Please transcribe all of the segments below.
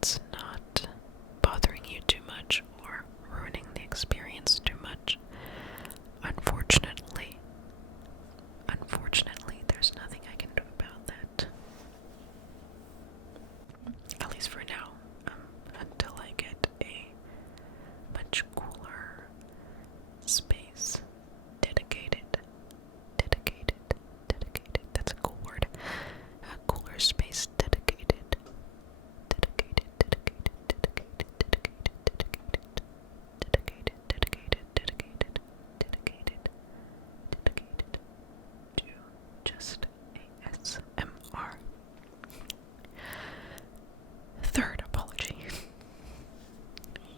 it's not bothering you too much or ruining the experience too much. Unfortunately, there's nothing I can do about that. At least for now, until I get a much cooler space dedicated, that's a cool word, a cooler space dedicated to just ASMR. Third apology.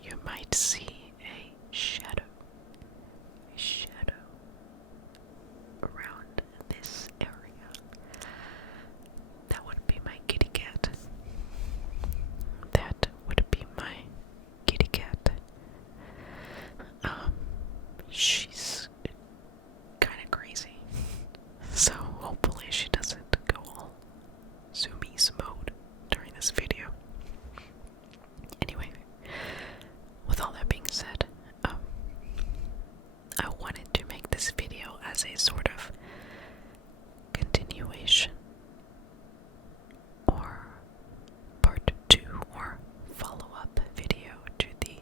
You might see a shadow around this area. That would be my kitty cat. She's kinda crazy. So hopefully she doesn't go all zoomies mode during this video. Anyway, with all that being said, I wanted to make this video as a sort of continuation or part 2 or follow-up video to the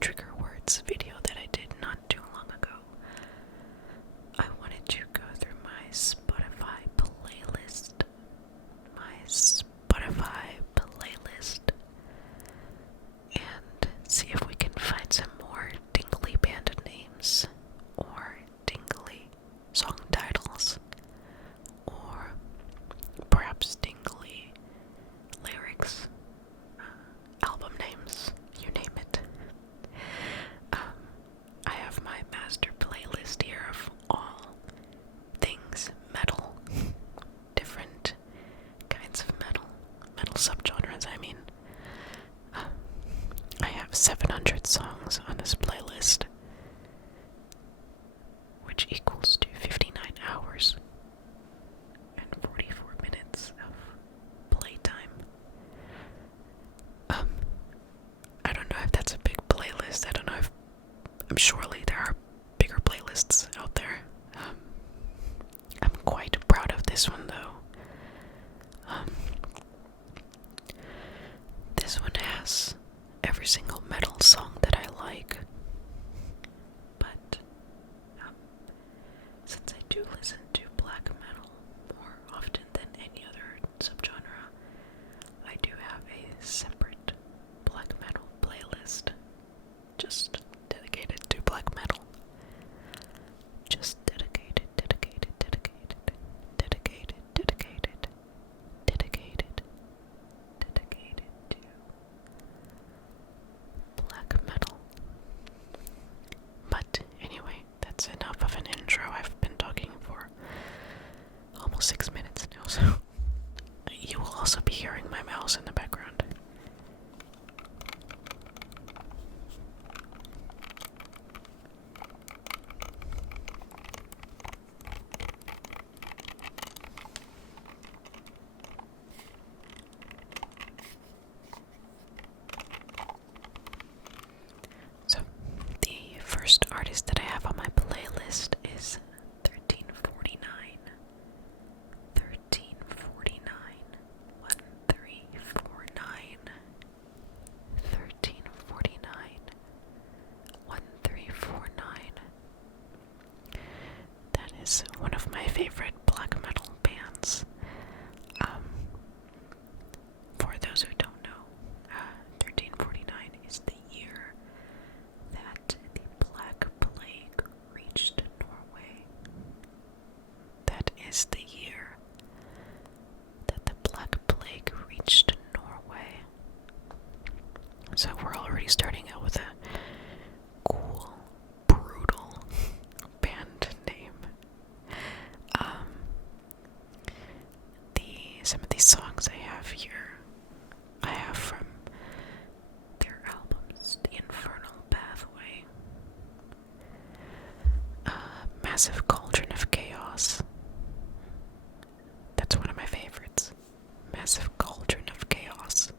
trigger words video that I did not too long ago. I wanted to go through my Spotify playlist and see if we can find some more Tingly band names or Tingly song titles or perhaps Tingly lyrics, album names, you name it. I have my master playlist here of all things metal, different kinds of metal subgenres, I mean. I have 700 songs on this playlist, which equals to 59 hours and 44 minutes of playtime. I don't know if that's a big playlist. I don't know if, surely there are bigger playlists out there. I'm quite proud of this one though. This one has every single metal song that I like, but since I do listen to black metal more often than any other subgenre, I do have a separate black metal playlist just dedicated to black metal. Just dedicated to black metal. But anyway, that's enough of an intro. I've been talking for almost 6 minutes now, so you will also be hearing my mouse in the background. So, the first artist that I have on my playlist is 1349. 1349. 1349. 1349. 1349. That is one of my favorite black metal bands. For those who don't know, 1349 is the year that the Black Plague reached Norway. That is the year that the Black Plague reached Norway. So we're already starting out with a cool, brutal band name. Some of these songs I have here, I have from their albums, The Infernal Pathway, Massive Cauldron of Chaos. That's one of my favorites. Massive Cauldron of Chaos.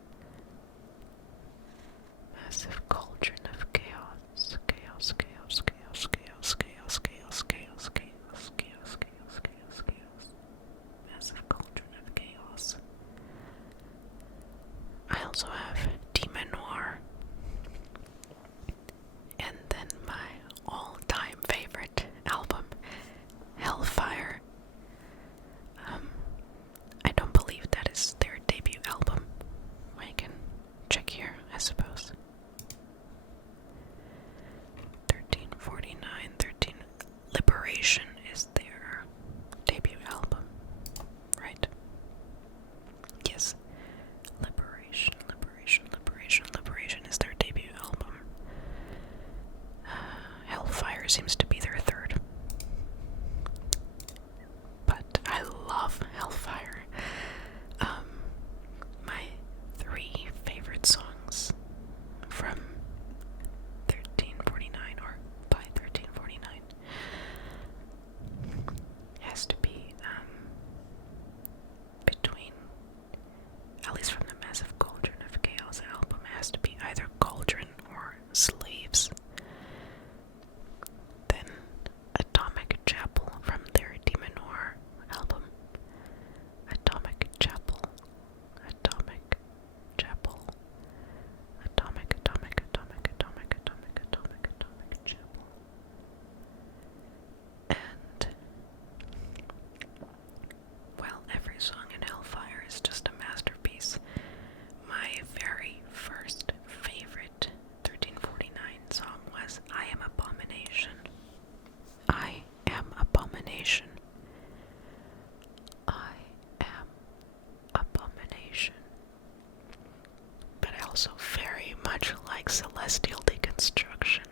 also very much like celestial deconstruction.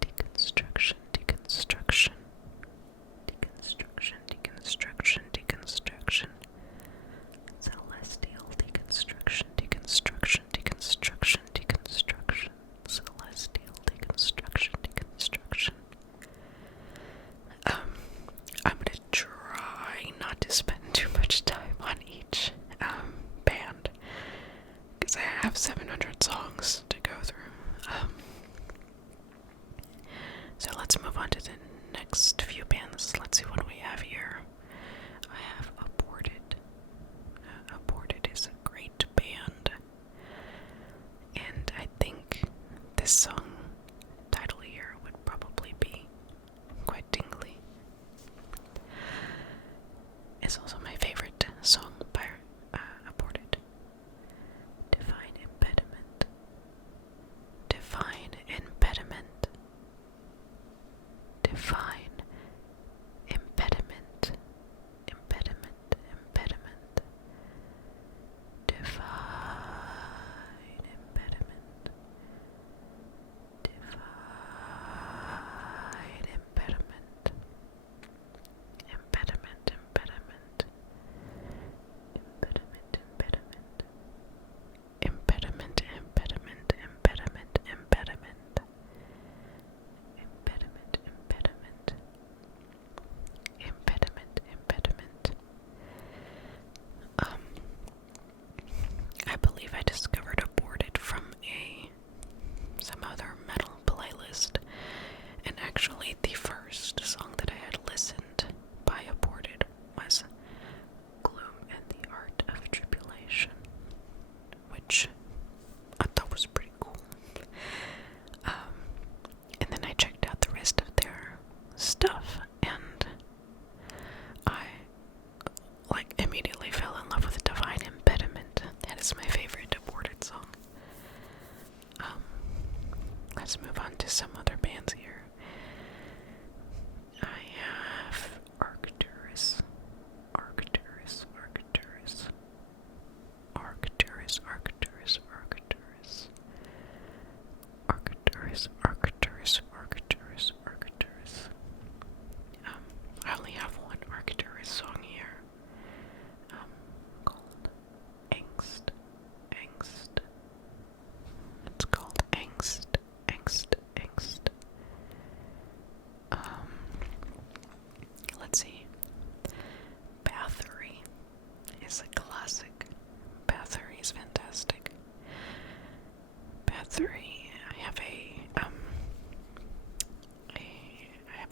Deconstruction, deconstruction, deconstruction, deconstruction, deconstruction. Celestial deconstruction, deconstruction, deconstruction, deconstruction. Celestial deconstruction, deconstruction. I'm gonna try not to spend too much time on each band, because I have 700 songs to go through. So let's move on to the next few bands. Let's see what we have here. I have Aborted. Aborted is a great band, and I think this song title here would probably be quite tingly. It's also my favorite song by Aborted. Define impediment. Define impediment. Define impediment. Impediment. Impediment. Define impediment. Define impediment. Impediment. Impediment. Impediment. Impediment. Impediment. Impediment. Impediment. Impediment. Impediment. Impediment. Impediment. Impediment. I believe I discovered Aborted from some other metal playlist, and actually the first song that I had listened by Aborted was Gloom and the Art of Tribulation, which I thought was pretty cool. And then I checked out the rest of their stuff, and I immediately fell in love with Divine Impediment. That is my favorite Aborted song. Let's move on to some other bands here. I have Arcturus. Arcturus, Arcturus. Arcturus, Arcturus, Arcturus. Arcturus, Arcturus, Arcturus, Arcturus. I only have one Arcturus song here. Called Angst. Angst. It's called Angst. Angst. Angst. Let's see. Bathory is a classic. Bathory is fantastic. Bathory, I have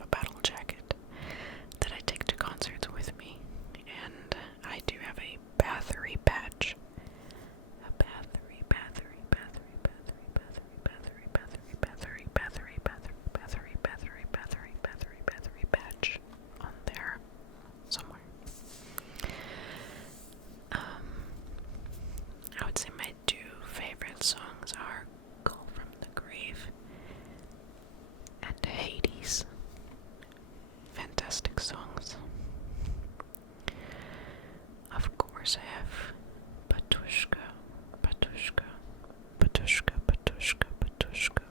a battle jacket that I take to concerts with me, and I do have a Bathory patch. A Bathory, Bathory, Bathory, Bathory, Bathory, Bathory, Bathory, Bathory, Bathory, Bathory, Bathory, Bathory, Bathory, Bathory patch on there somewhere. I would say my two favorite songs are Call from the Grave and Hades. Fantastic songs. Of course I have Batushka, Batushka, Batushka, Batushka, Batushka.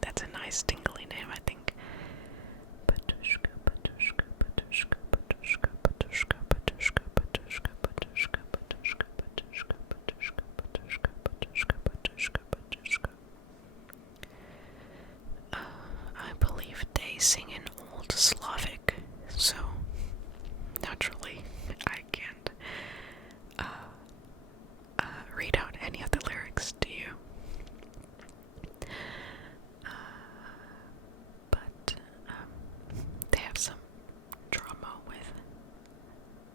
That's a nice tingly name, I think. Batushka, Batushka, Batushka, Batushka, Batushka, Batushka, Batushka, Batushka, Batushka, Batushka, Batushka, Batushka, Batushka, Batushka, Batushka. I believe they sing in Old Slavic, so naturally I can't read out any of the lyrics to you. But they have some drama with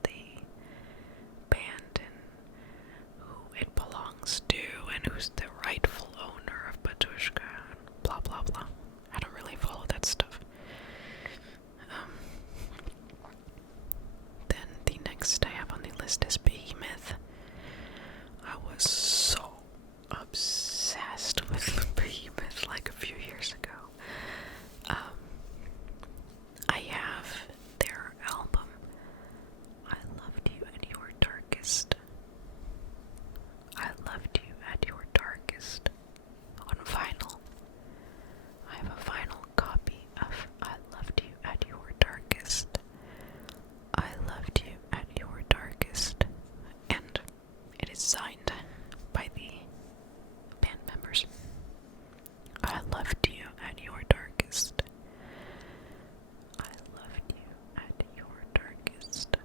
the band and who it belongs to and who's the rightful owner of Batushka and blah blah blah. I don't really follow that stuff. Then the next I have on the list is Behemoth. I was so obsessed with Behemoth like a few years ago. I have their album I Loved You at Your Darkest. I signed by the band members. I loved you at your darkest. I loved you at your darkest.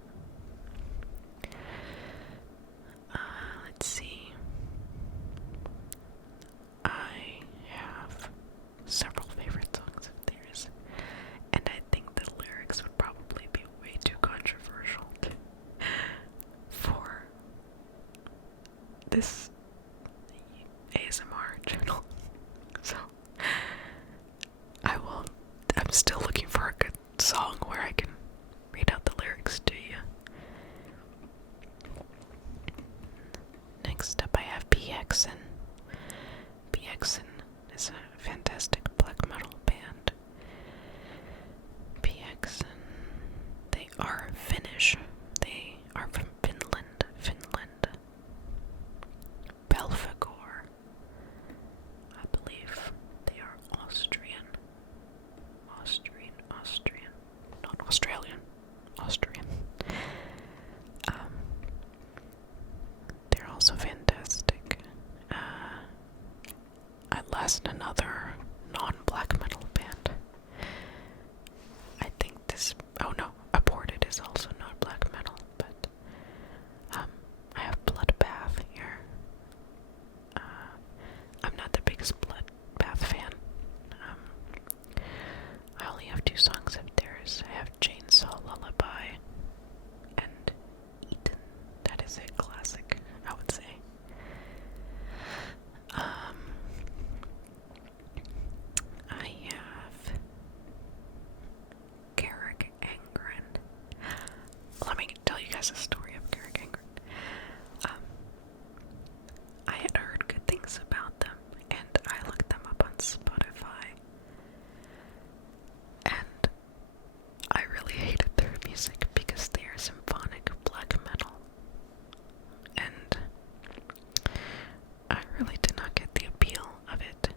Let's see. I have several favorite songs of theirs, and I think the lyrics would probably be way too controversial for this ASMR channel. So I'm still looking for a good song where I can read out the lyrics to you. Next up I have PXN. PXN is a fantastic black metal band. PXN, they are Finnish. They are from Finland. Belfagor. I believe they are Austrian. Not Australian. Austrian. They're also fantastic. At last, another non-black metal band. I think this. Oh no, Aborted is also not black metal, but I have Bloodbath here. I'm not the biggest Bloodbath fan. I only have 2 songs of theirs. I have Chainsaw Lullaby and Eaten. That is a classic, I would say. I have Garrick Angren. Let me tell you guys a story of Garrick Angren. I had heard good things about them, and I looked them up on Spotify, and I really hated their music because they are symphonic black metal, and I really did not get the appeal of it.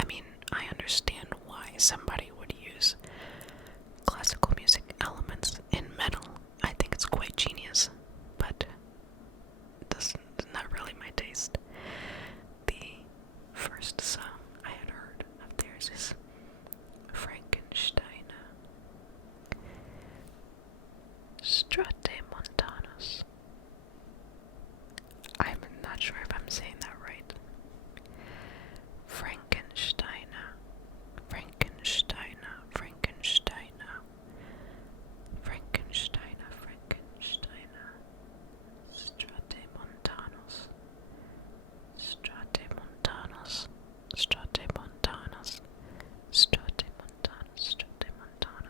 I mean, I understand why somebody would use classical music elements in metal. I think it's quite genius, but it's not really my taste. The first song I had heard of theirs is Frankenstein. Strate Montanus. I'm not sure if I'm saying that right. Frankenstein.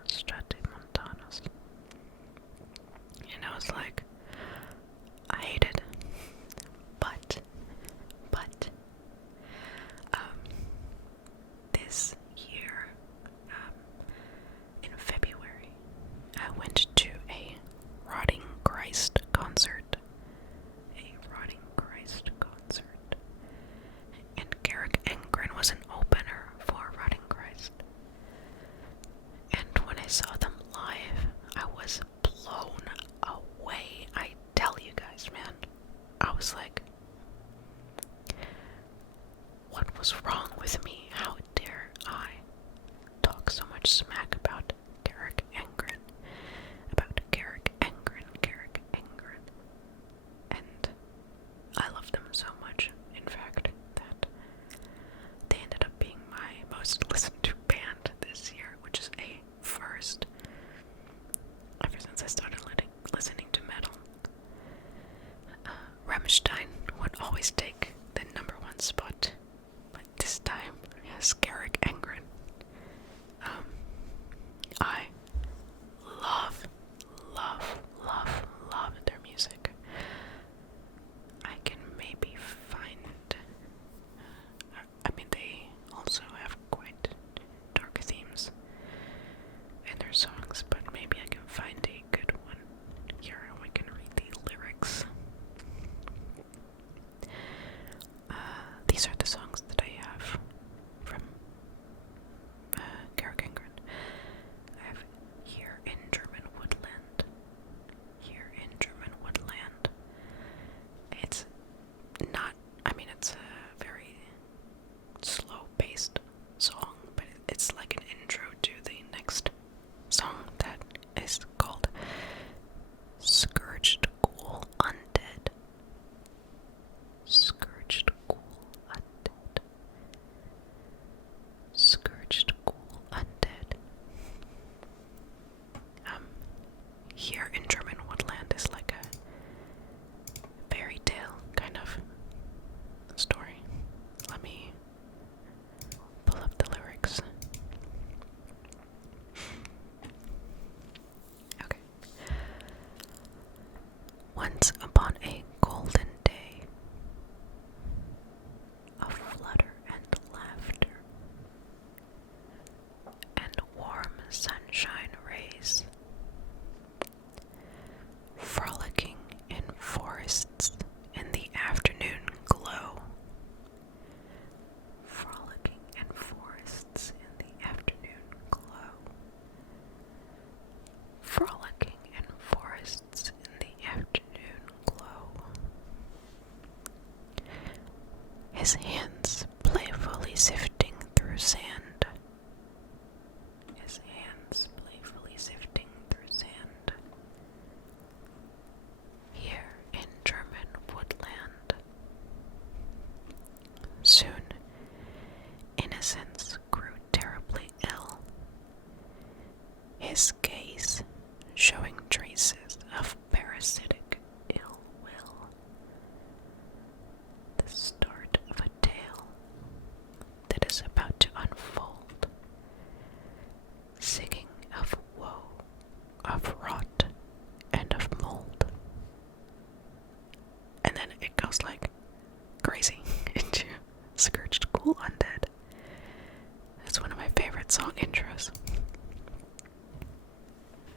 Strate Montanus. And I was like, I hate it. But, this year, in February, I went to a Rotting Christ concert. And Garrick Angren was an opener for Rotting Christ. And when I saw them live, I was blown away. I tell you guys, man. I was like, what was wrong with me? How dare I talk so much smack about Garrick Angren? And I love them so much, in fact, that they ended up being my most listened to band this year, which is a first ever since I started listening to metal. Rammstein would always take the #1 spot, but this time it has Garrick Angren. his hands playfully sifting through sand. His hands playfully sifting through sand. Here in German woodland. Soon, innocence grew terribly ill, his gaze showing traces of parasitic ill will. The start of a tale that is about to unfold, singing of woe, of rot, and of mold. And then it goes like crazy into Scourged Ghoul Undead. It's one of my favorite song intros.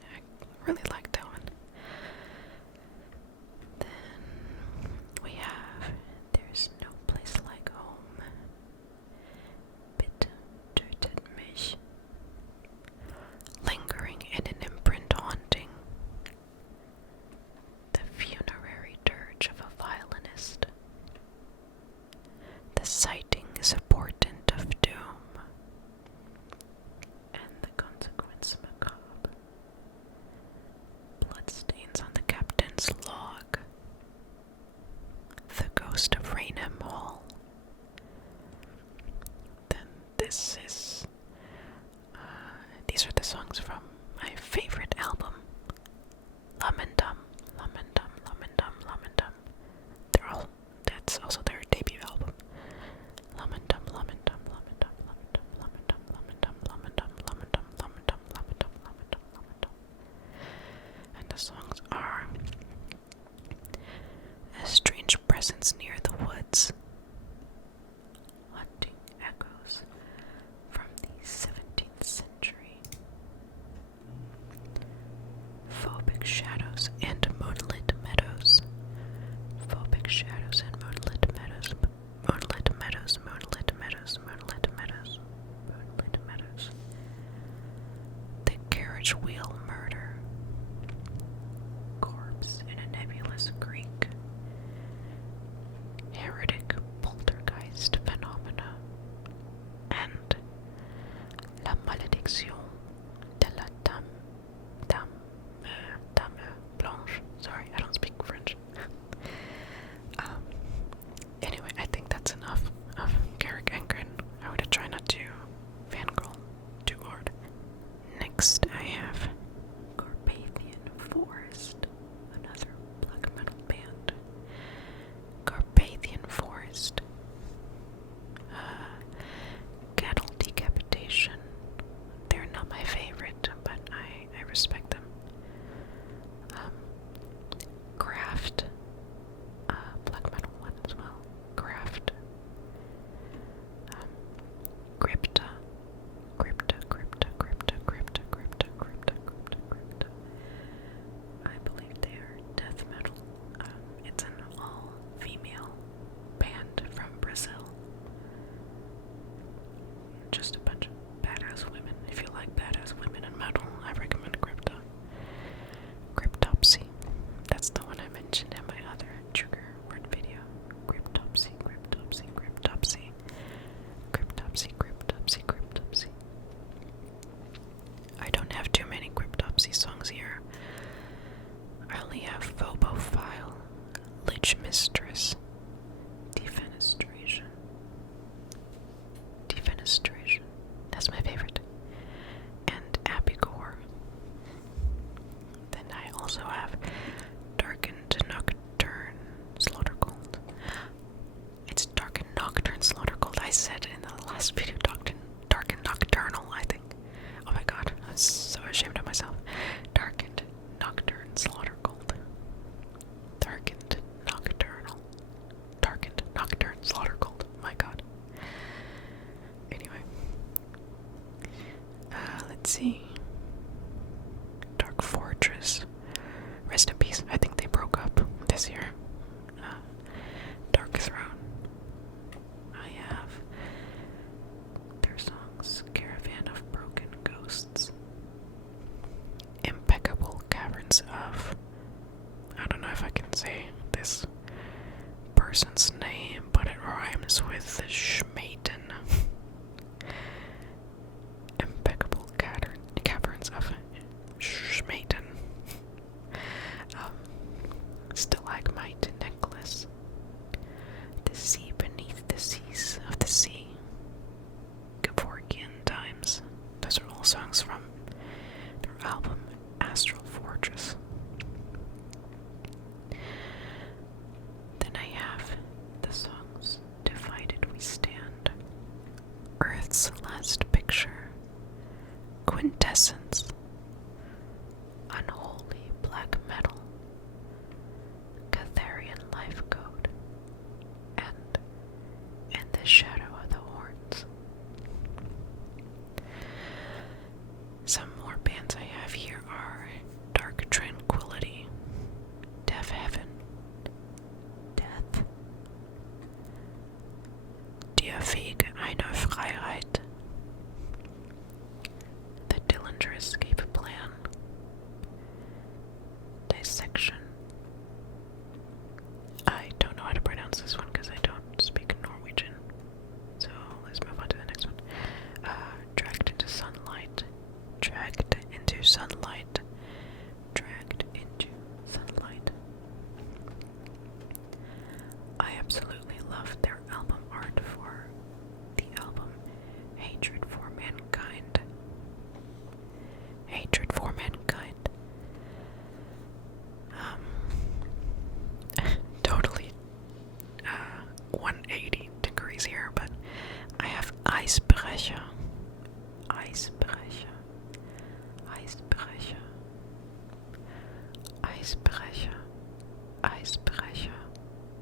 I really like that one. Then we have There's No Place Like Home. Bitte tötet mich. Lingering in an imprint haunting. The funerary dirge of a violinist. The sighting is a portent of doom. And the consequence macabre. Bloodstains on the captain's log. The ghost of Raynham Hall. Then these are the songs from my favorite album, Lamendum, Lamendum, Lamendum, Lamendum. That's also their debut album. Lamendum, Lamendum, Lamendum, Lamendum, Lamendum, Lamendum, Lamendum, Lamendum, Lamendum, Lamendum, Lamendum, Lamendum. And the songs are A Strange Presence Near the Woods, Haunting Echoes from the 17th Century, Phobic Shadows and Moonlit Meadows, Phobic Shadows and Moonlit Meadows, Moonlit Meadows, Moonlit Meadows, Moonlit Meadows, Moonlit Meadows, The Carriage Wheel Murder, Corpse in a Nebulous Creek, Heretic Poltergeist Phenomena, and La Malédiction de la Dame Blanche. Sorry, I don't speak French. Anyway, I think that's enough of Garrick Angren. I would try not to fangirl too hard. Next, I have Carpathian Forest, another black metal band. Carpathian Forest. Cattle Decapitation. They're not my favorite, but I respect them. Craft. Black metal one as well. Craft. Crypta. I believe they are death metal. It's an all-female band from Brazil. Just a bunch of badass women. If you like badass women in metal, I recommend Crypta. Cryptopsy. That's the one I mentioned in my other trigger word video. Cryptopsy, Cryptopsy, Cryptopsy. Cryptopsy, Cryptopsy, Cryptopsy. I don't have too many Cryptopsy songs here. I only have Phobophile, Lich Mistress, Defenestration. Defenestration. That's my favorite. And Apicor. Then I also have Darkened Nocturne Slaughtercold. It's Darkened Nocturne Slaughtercold. I said in the last video Darkened Nocturnal, I think. Oh my god, I'm so ashamed of myself. Darkened Nocturne Slaughtercold. Darkened Nocturnal. Darkened Nocturne Slaughtercold. My god. Anyway. Let's see. Dark Fortress. Rest in peace. I think they broke up this year. Dark Throne. I have their songs Caravan of Broken Ghosts. Impeccable Caverns of... I don't know if I can say this person's name, but it rhymes with love their album art for the album Hatred for Mankind. Hatred for Mankind. Totally 180 degrees here, but I have Eisbrecher. Eisbrecher. Eisbrecher. Eisbrecher. Eisbrecher.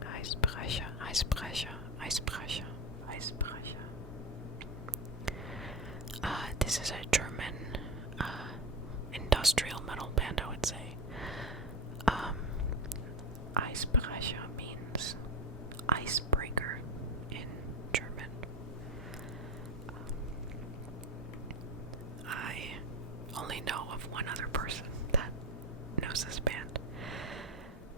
Eisbrecher. Eisbrecher. Eisbrecher. Eisbrecher. This is a German industrial metal band, I would say. Eisbrecher means icebreaker in German. I only know of one other person that knows this band.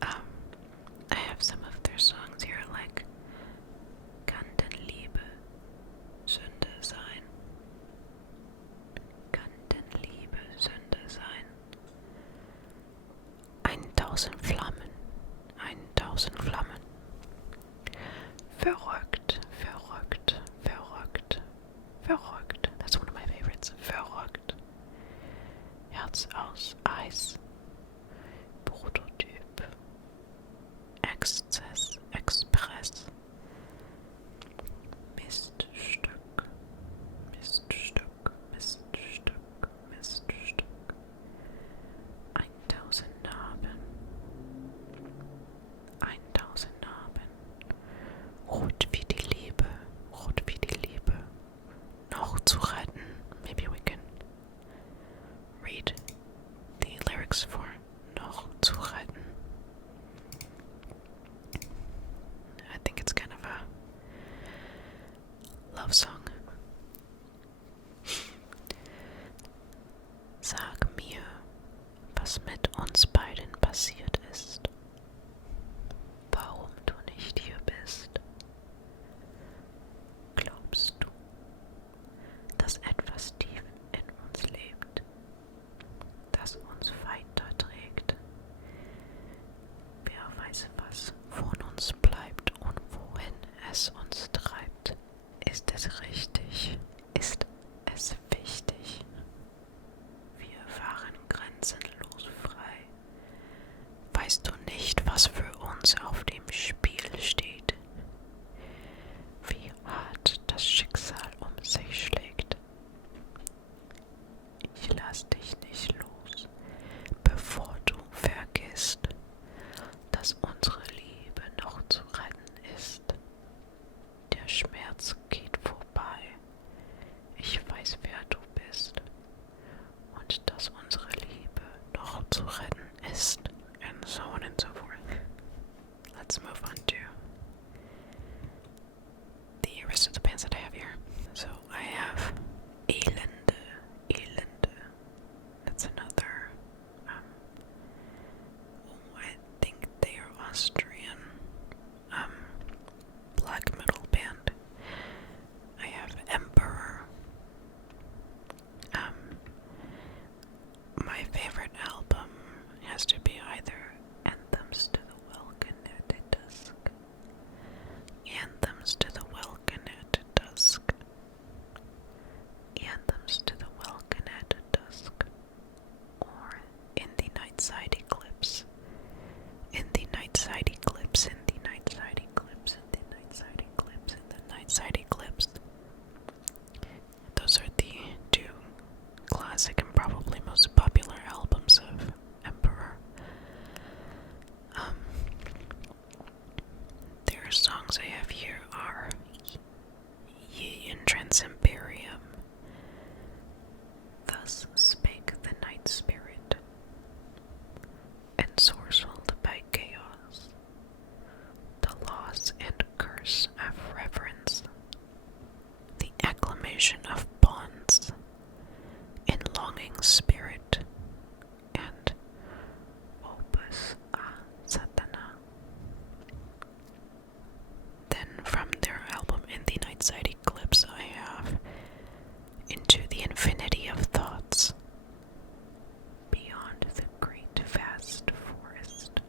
I have some of their songs here, like Kann denn Liebe Sünde sein? Kann denn Liebe Sünde sein? 1000 Flammen, 1000 Flammen. Verrückt, verrückt, verrückt, verrückt. That's one of my favorites. Verrückt. Herz aus Eis. Prototyp. Exzess, Express. Miststück, Miststück, Miststück, Miststück. 1000 Narben. 1000 Narben. Rot wie die Liebe, rot wie die Liebe. Noch zu retten. Maybe we can read the lyrics for Noch zu retten. I think it's kind of a love song. Sag mir, was mit uns beiden passiert ist. Warum du nicht hier bist. Glaubst du, dass etwas tief in uns lebt, das uns weiterträgt? Wer weiß, was von uns bleibt und wohin es uns treibt. Ist es richtig? Ist es wichtig? Wir waren grenzenlos frei. Weißt du nicht, was für uns auf dem Spiel steht? Wie hart das Schicksal um sich schlägt. Ich lass dich nicht los, bevor du vergisst, dass unsere Liebe noch zu retten ist. Der Schmerz geht vorbei. Ich weiß, wer du bist. Und dass unsere Liebe noch zu retten ist. And so on and so forth. Let's move on to the rest of the bands that I have here. So I have Elende. Elende. That's another, I think they are Austrian, black metal band. I have Emperor. My favorite album has to be either Anthems to the Welcome at Dusk. Anthems to the Welcome at Dusk. Anthems to the Welcome at Dusk. Or In the Night Side Eclipse. In the Night Side Eclipse. In the Night Side Eclipse. In the Night Side Eclipse. In the Night Side Eclipse. Those are the two classic and probably most popular albums of Emperor. Their songs I have here are Ye in Transimperium, Thus Spake the Night Spirit, Ensorcelled by Chaos, The Loss and Curse of Reverence, The Acclamation of Bonds, In Longing Spirit, and Opus a Satana. Then from their album In the Night Side Eclipse I have Into the Infinity of Thoughts, Beyond the Great Vast Forest,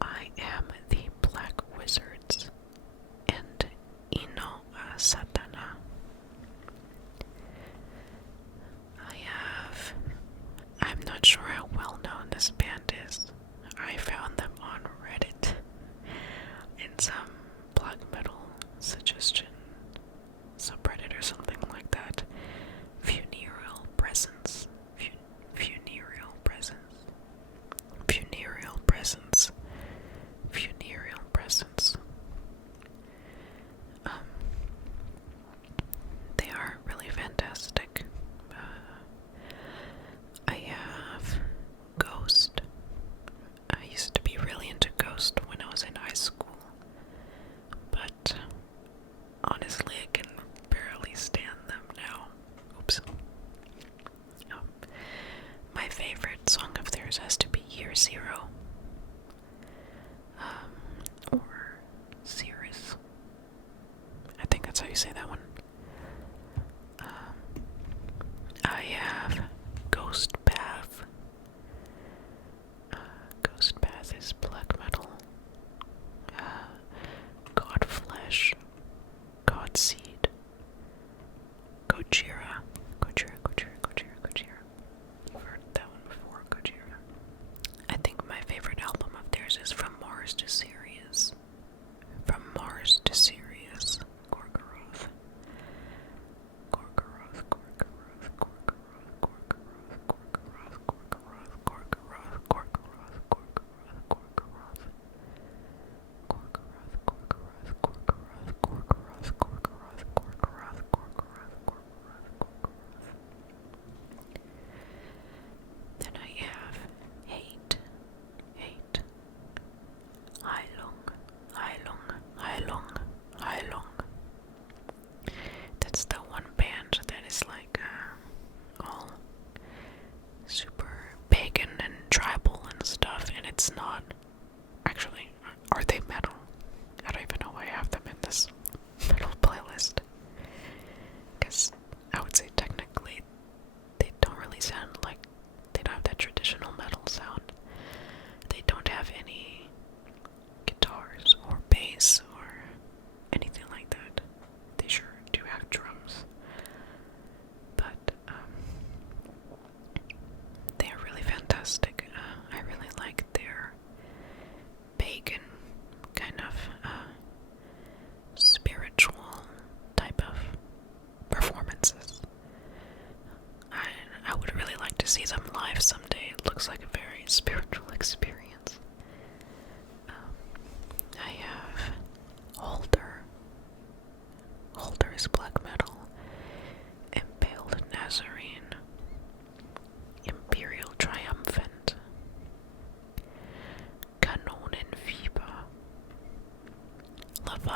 I Am the Black Wizards,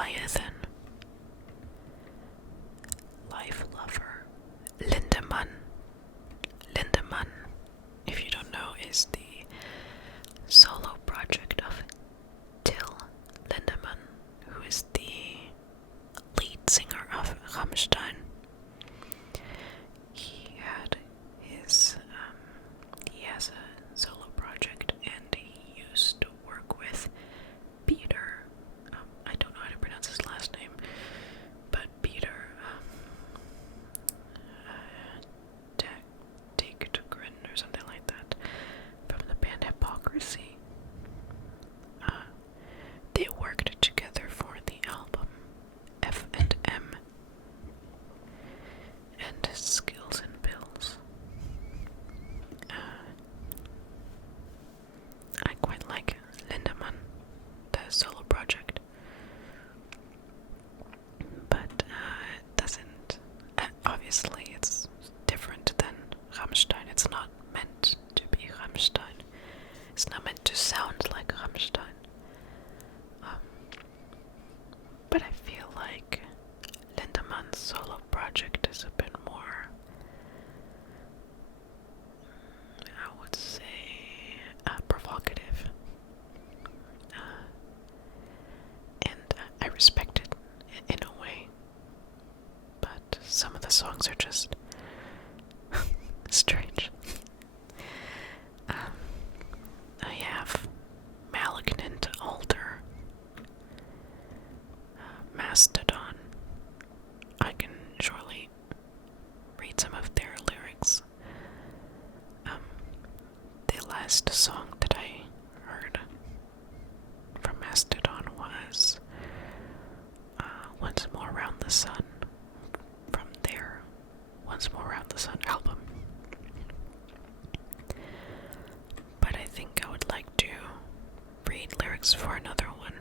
Leviathan, Life Lover, Lindemann. Lindemann, if you don't know, is the solo project of Till Lindemann, who is the lead singer of Rammstein. He has a solo project, and he used to work with Peter. I don't know how to pronounce his last name, but Peter Tingly or something like that, from the band Hypocrisy. They worked together for the album F&M and Skills and Bills. I quite like Lindemann, the solo project, but it doesn't. Obviously, it's different than Rammstein. It's not meant to be Rammstein. It's not meant to sound like Rammstein. But I feel like Lindemann's solo project is a bit more, I would say, provocative. And I respect it in a way. But some of the songs are just strange. I have Malignant Altar, Mastodon. I can surely read some of their lyrics. The last song that I heard from Mastodon was Once More Around the Sun, from their Once More Around the Sun album. But I think I would like to read lyrics for another one.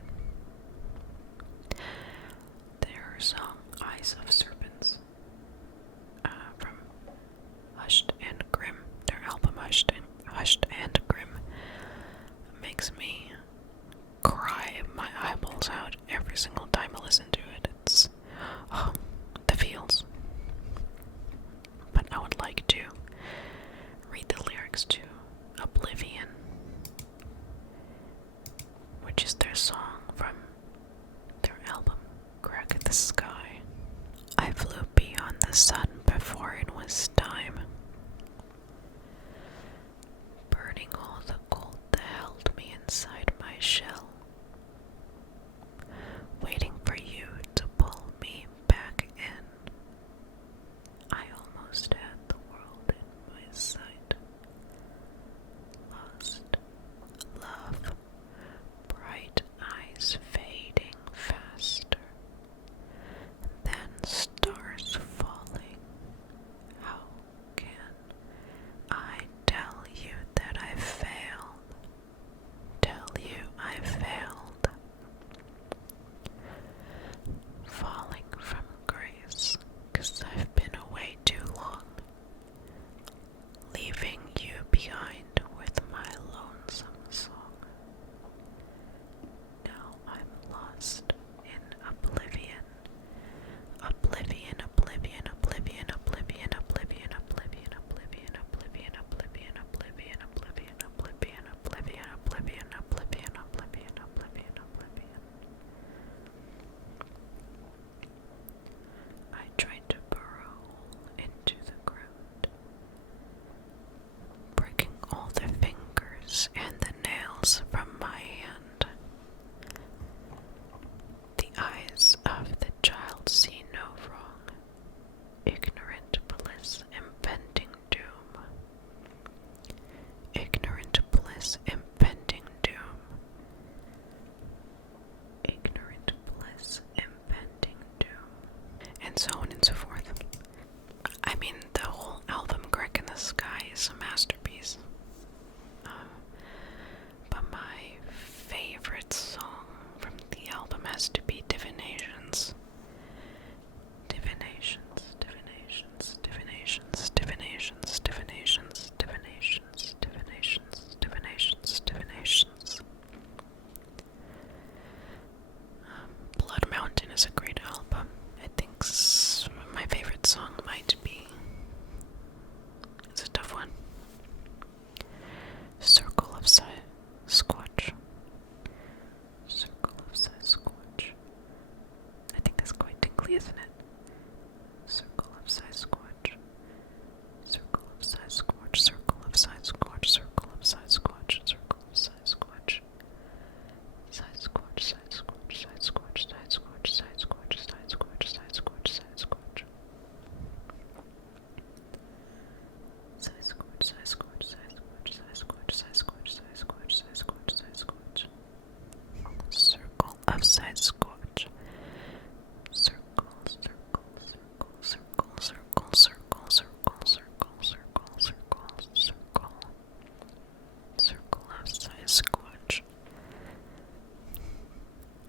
Their song Eyes of Serpents, from Hushed and Grim. Their album Hushed and Grim makes me cry my eyeballs out every single time I listen to it. It's the feels. But I would like to read the lyrics to Oblivion, which is their song from their album Crack at the Sky. I flew beyond the sun before it was time, burning all the gold that held me inside my shell, waiting for you to pull me back in. I almost had the world in my sight. Lost love, bright eyes fading faster, then stars falling. How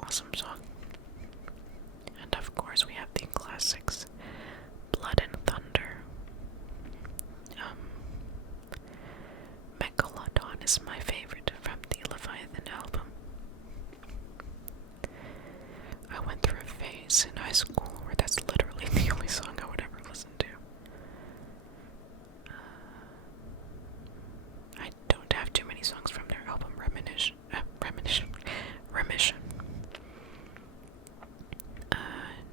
awesome song. And of course, we have the classics, Blood and Thunder. Megalodon is my favorite from the Leviathan album. I went through a phase in high school where that's literally the only song I would ever listen to. I don't have too many songs from their album Remission.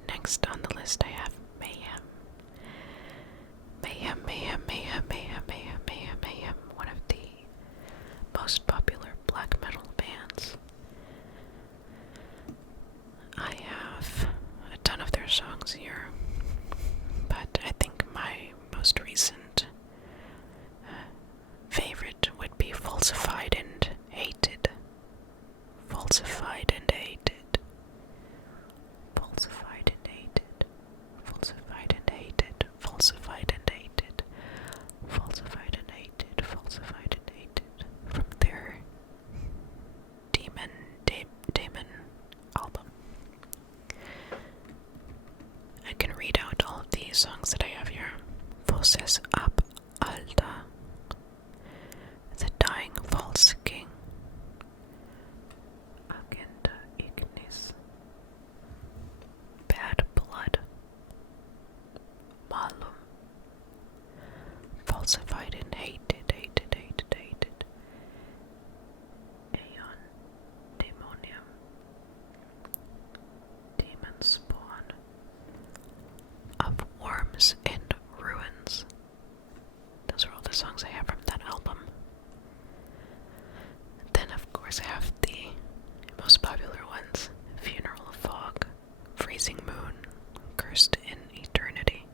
Next on the list I have Mayhem. Mayhem, one of the most popular black metal bands. I have a ton of their songs here, but I think my most recent favorite would be Falsified and Hated. Falsified and Hated. Falsified and Hated. Falsified and Hated. Falsified and Hated. Falsified and Hated. Falsified and Hated. From their Demon album. I can read out all of the songs that I have here. Voces ab alta. The Dying False King. Agenda Ignis. Bad Blood. Malum. Falsified and Hated. Aeon. Demonium. Demon Spawn. Of Worms and Ruins. Those are all the songs I have from that album. Then of course I have the most popular ones. Funeral of Fog, Freezing Moon, Cursed in Eternity,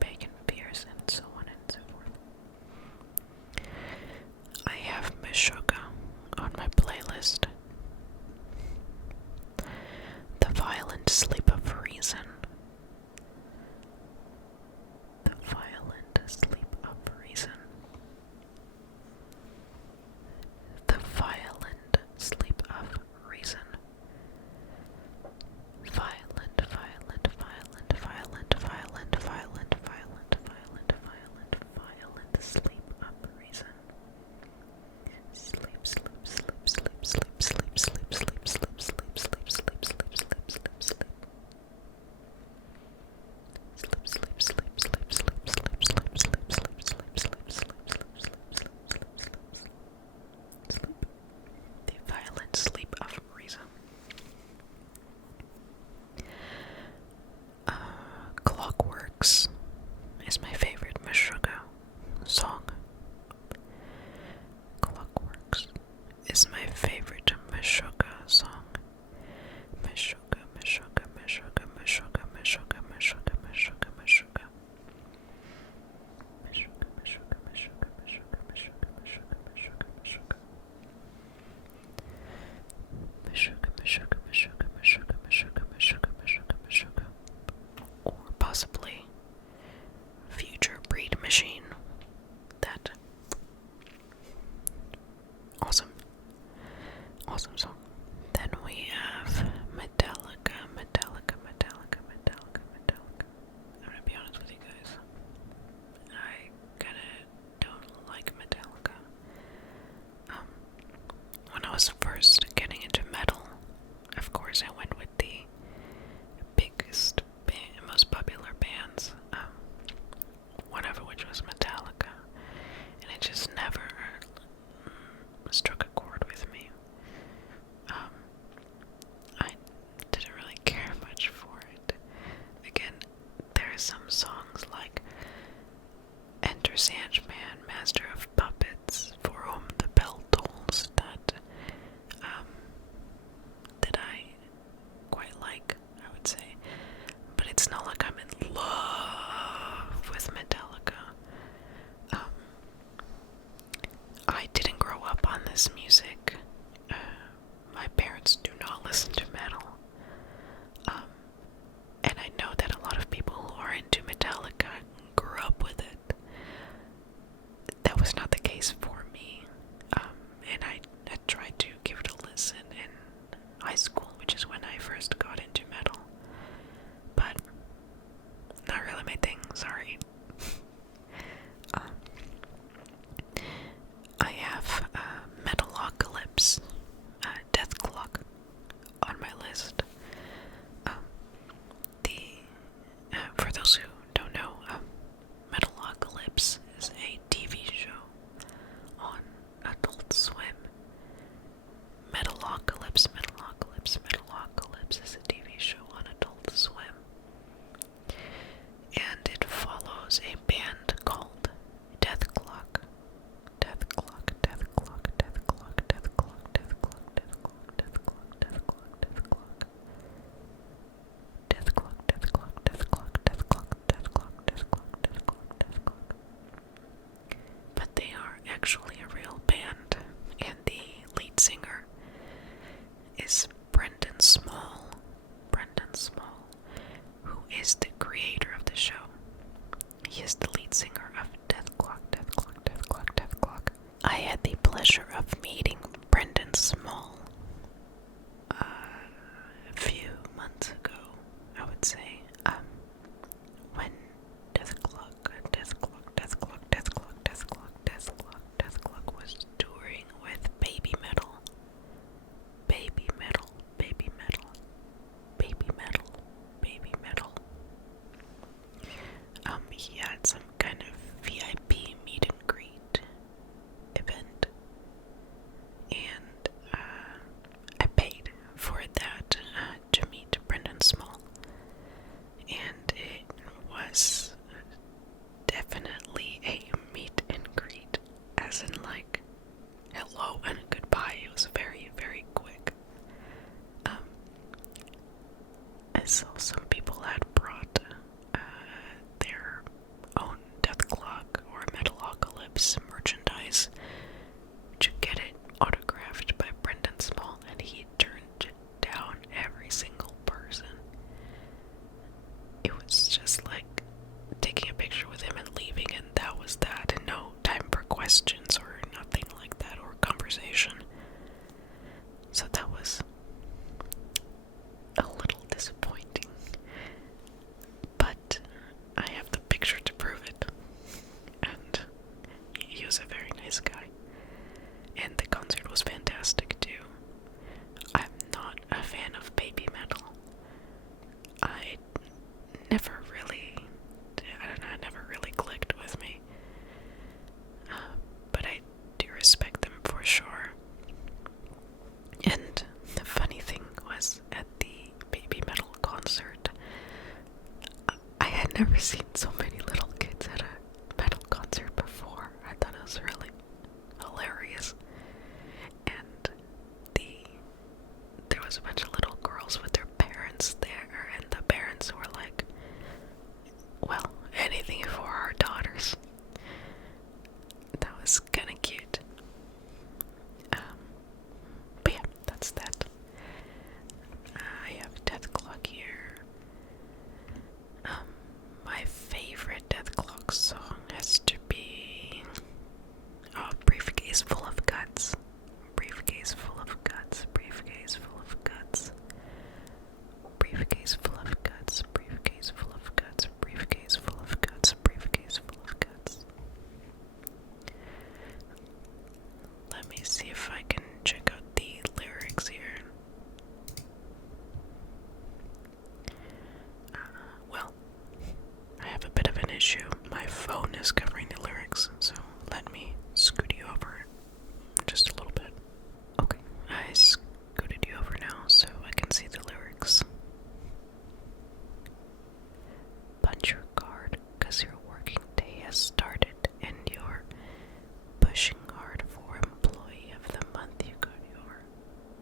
Pagan Fears, and so on and so forth. I have Meshuggah on my playlist. The Violent Sleep of Reason. The Violent Sleep of Reason. The Violent Sleep of Reason. Violent sleep of reason. Sleep. saw some people had brought their own Death Clock or Metalocalypse merchandise to get it autographed by Brendan Small, and he turned down every single person. It was just like taking a picture with him and leaving, and that was that, and no time for questions or nothing like that, or conversation. So that was a little disappointing. But I have the picture to prove it. And he was a very nice guy. And the concert was fantastic too. I'm not a fan of baby metal. I never really clicked with me. But I do respect them for sure. And the funny thing was, at the baby metal concert, I had never seen so many little kids at a metal concert before. I thought it was really hilarious. And there was a bunch of little girls with their parents there, and the parents were like, well, anything for our daughters. That was kind of cute. But yeah, that's that. I have Death Clock here. My favorite Death Clock song has to be Briefcase Full of Guts. Briefcase full of guts. Briefcase full of guts. Briefcase full of guts. Briefcase full of guts. Briefcase full of guts. Briefcase full of guts. Let me see if I can check out the lyrics here. Well, I have a bit of an issue. My phone is covering the lyrics, so let me scoot you over just a little bit. Okay, I scooted you over now so I can see the lyrics. Punch your card, 'cause your working day has started and you're pushing hard for Employee of the Month. You got your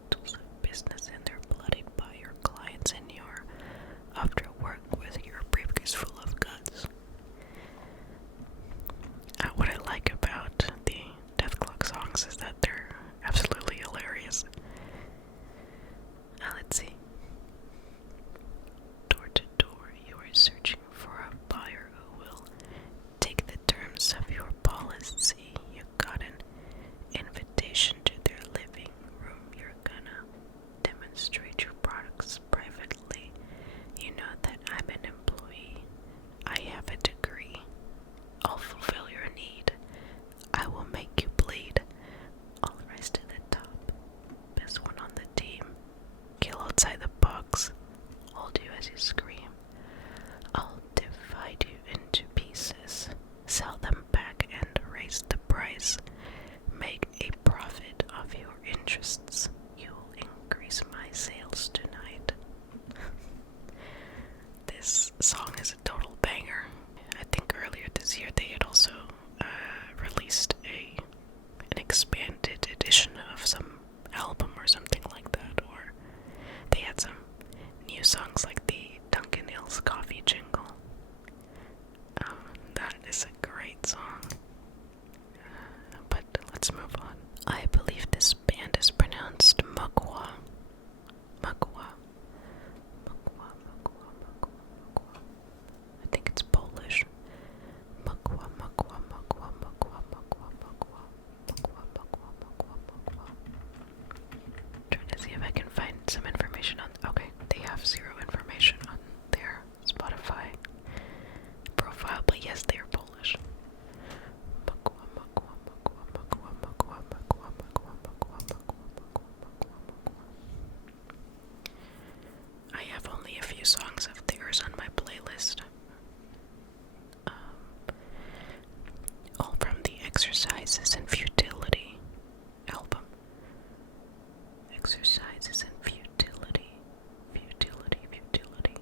tools of business and they're bloodied by your clients, and you're after work with your briefcase full of guts. What I like about the Death Clock songs is that they're absolutely hilarious. Let's see. Door to door, you are searching for a buyer who will take the terms of your policy. You got an invitation to their living room. You're gonna demonstrate your products privately. You know that I'm an employee. I have a degree. I'll fulfill your need. I will make you bleed. I'll rise to the top. Best one on the team. Kill outside the box. Hold you as you scream. I'll divide you into pieces. Sell them back and raise the price. Make a profit of your interests. You'll increase my sales tonight. This song is a total banger. I think earlier this year they had also released an expanded edition of some album or something like that, or they had some new songs like the Duncan Hills Coffee jingle. That is a great song. But let's move on. I believe this band is pronounced Mokwa. Mokwa. Mokwa, Mokwa, Mokwa, Mokwa. I think it's Polish. Mokwa, Mokwa, Mokwa, Mokwa, Mokwa, Mokwa. Mokwa, Mokwa, Mokwa, Mokwa. Trying to see if I can find some information on. Okay, they have zero information on their Spotify profile, but yes, they are Polish. Mokwa, Mokwa, Mokwa, Mokwa, Mokwa, Mokwa, Mokwa, Mokwa, Mokwa, Mokwa, Mokwa. I have only a few songs of theirs on my playlist. All from the Exercises in Futility album. Exercises in Futility. Futility, futility.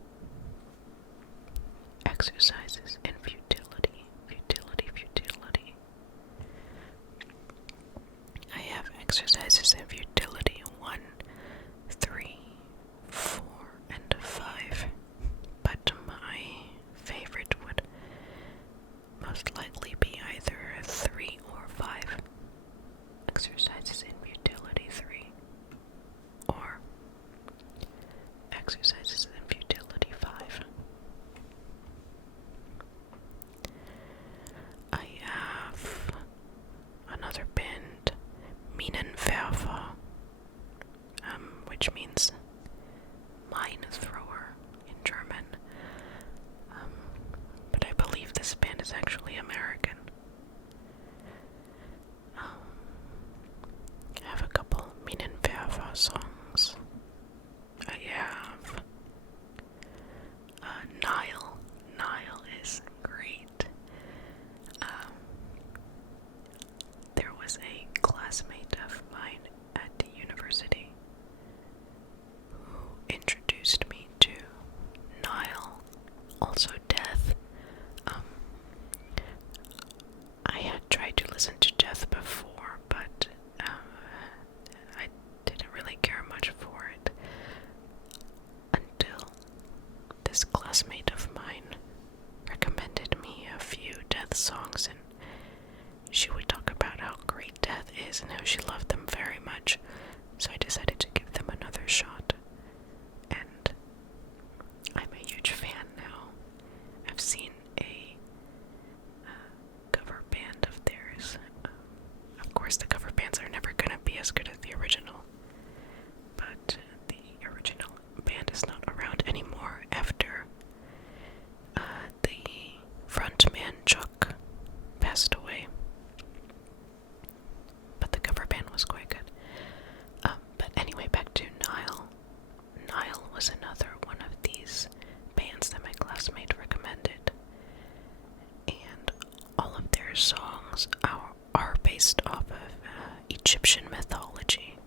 Exercises in Futility. Futility, futility. I have Exercises in Futility 1, 3, 4, and 5. was another one of these bands that my classmate recommended, and all of their songs are based off of Egyptian mythology,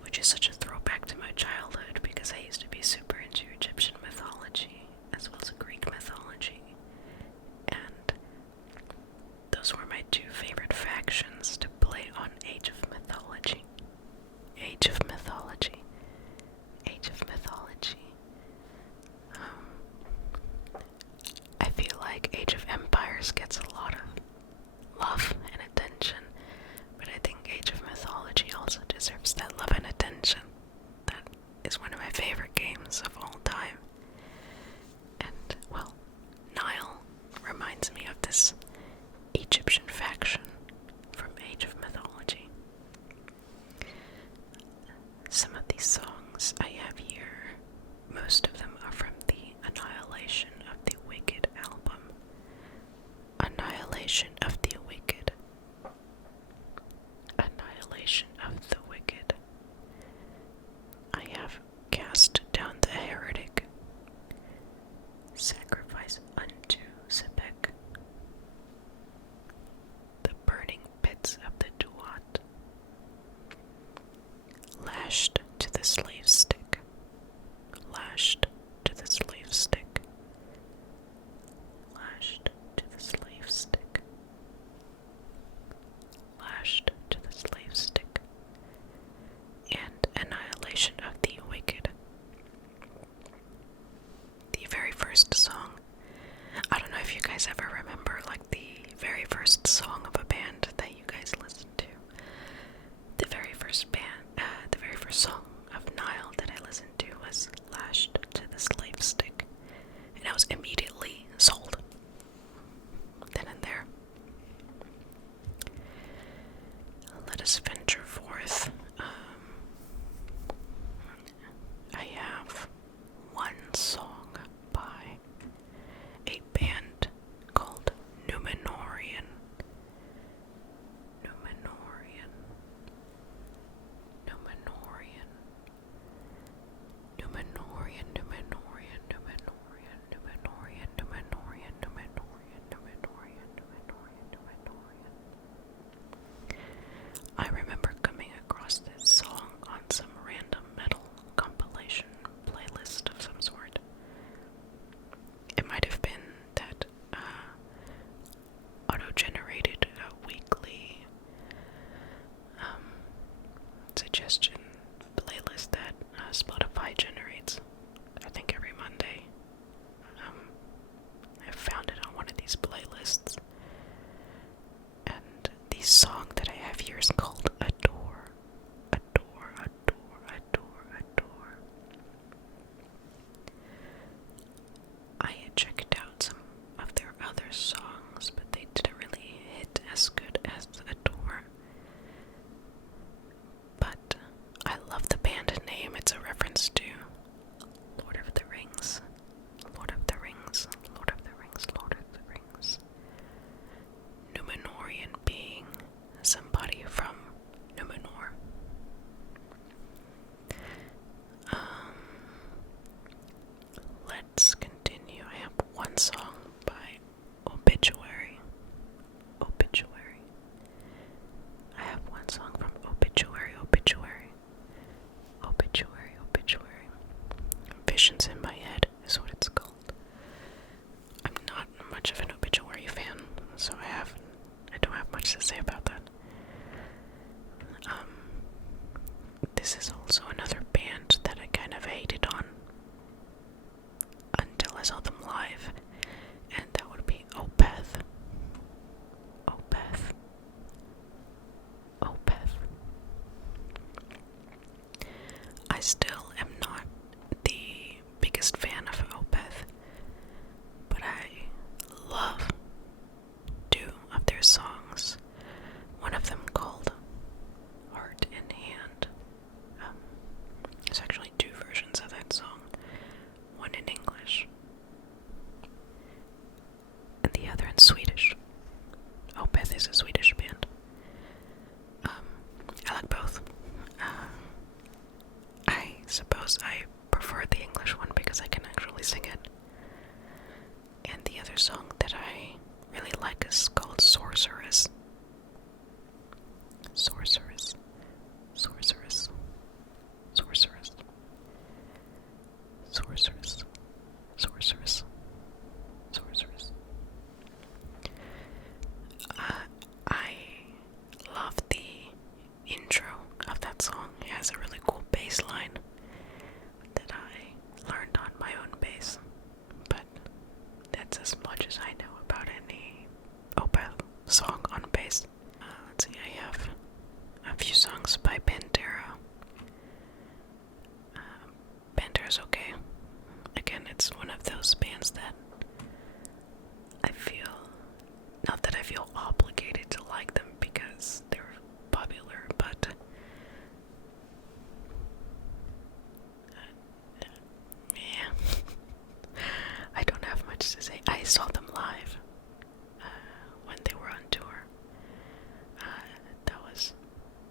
which is such a throwback to my childhood because I used to be super into Egyptian mythology as well as Greek mythology, and those were my two favorite factions to play on Age of Mythology. Age of Mythology. Age of Mythology. I feel like Age of Empires gets a lot of love and attention, but I think Age of Mythology also deserves that love and attention. That is one of my favorite games of all time. And, well, Nile reminds me of this Egyptian faction from Age of Mythology. Some of these songs I have here, most of them are from the Annihilation of the Wicked album. Annihilation of the Wicked. Annihilation of the Wicked. I have Cast Down the Heretic. Sacrifice unto Sebek. The Burning Pits of the Duat. Lashed to the Slave Stick. Lashed to the Slave Stick. Lashed to the Slave Stick. Lashed to the Slave Stick. And Annihilation of the Wicked. The very first song. I don't know if you guys ever remember, like, the very first song of a band that you guys listened to. The very first song of Nile that I listened to was Lashed to the Slave Stick. And I was immediately sold. Then and there. Let us venture forth. I have one song by a band called Numenorian. Numenorian. Numenorian. Numenorian. Numenorian. Numenorian. Numenorian. Numenorian. Numenorian. Numenorian. Numenorian. Numenorian. I remember coming across this song on some random metal compilation playlist of some sort. It might have been that auto-generated weekly suggestion playlist that Spotify generates, I think every Monday. I found it on one of these playlists, and the song that I have here is called Adore. Adore, adore, adore, adore. I had checked out some of their other songs, but they didn't really hit as good as Adore. But I love the band name. It's a reference to Lord of the Rings. Lord of the Rings. Lord of the Rings. Lord of the Rings. Numenorian being somebody from Numenor. Let's continue. I have one song by Obituary. Obituary. I have one song from Obituary. Obituary. Obituary. Obituary. Visions in My Head is what it's called. I'm not much of an Obituary fan, so I don't have much to say about that. This is also another band that I kind of hated on until I saw them live, and that would be Opeth. Opeth. Opeth. I still am not the biggest fan of Opeth, but I love two of their songs. One those, I prefer the English one because I can actually sing it. And the other song that I really like is called Sorceress. Sorceress. Sorceress. Sorceress. Sorceress. Sorceress. Sorceress. I love the intro of that song. It has a really cool bass line that I learned on my own bass, but that's as much as I know about any Opeth song on bass. Let's see, I have a few songs by Pantera. Pantera's okay. Again, it's one of those bands that I feel, not that I feel obligated to like them because they're popular, but yeah, I don't have much to say. I saw them live when they were on tour. That was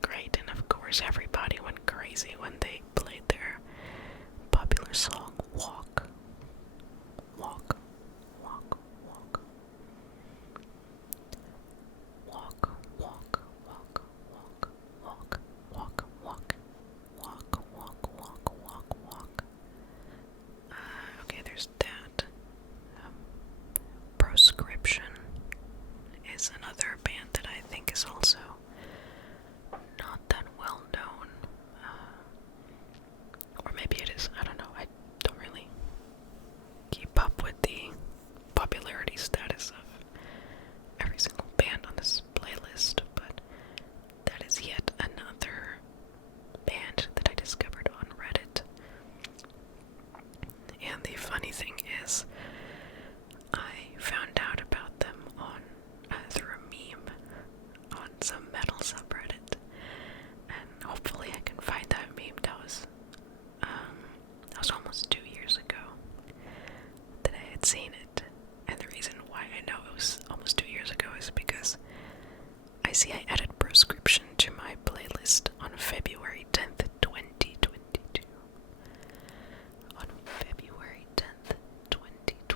great, and of course everybody went crazy when they played their popular song, Walk. Walk. Walk. Walk. Walk. Walk. Walk. Walk. Walk. Walk. Walk. Walk. Walk. Walk. Walk. Walk. Okay, there's that. Proscription is another band that I think is also not that well known. Or maybe it is. I don't know. I don't really keep up with the popularity status of every single band on this playlist, but that is yet another band that I discovered on Reddit. And the funny thing is, I found out about them on through a meme on some metal subreddit, and hopefully I can find that meme. That was almost 2 years ago that I had seen it, and the reason why I know it was almost 2 years ago is because I see I added Proscription to my playlist on February 10th, 2022. On February 10th, 2022.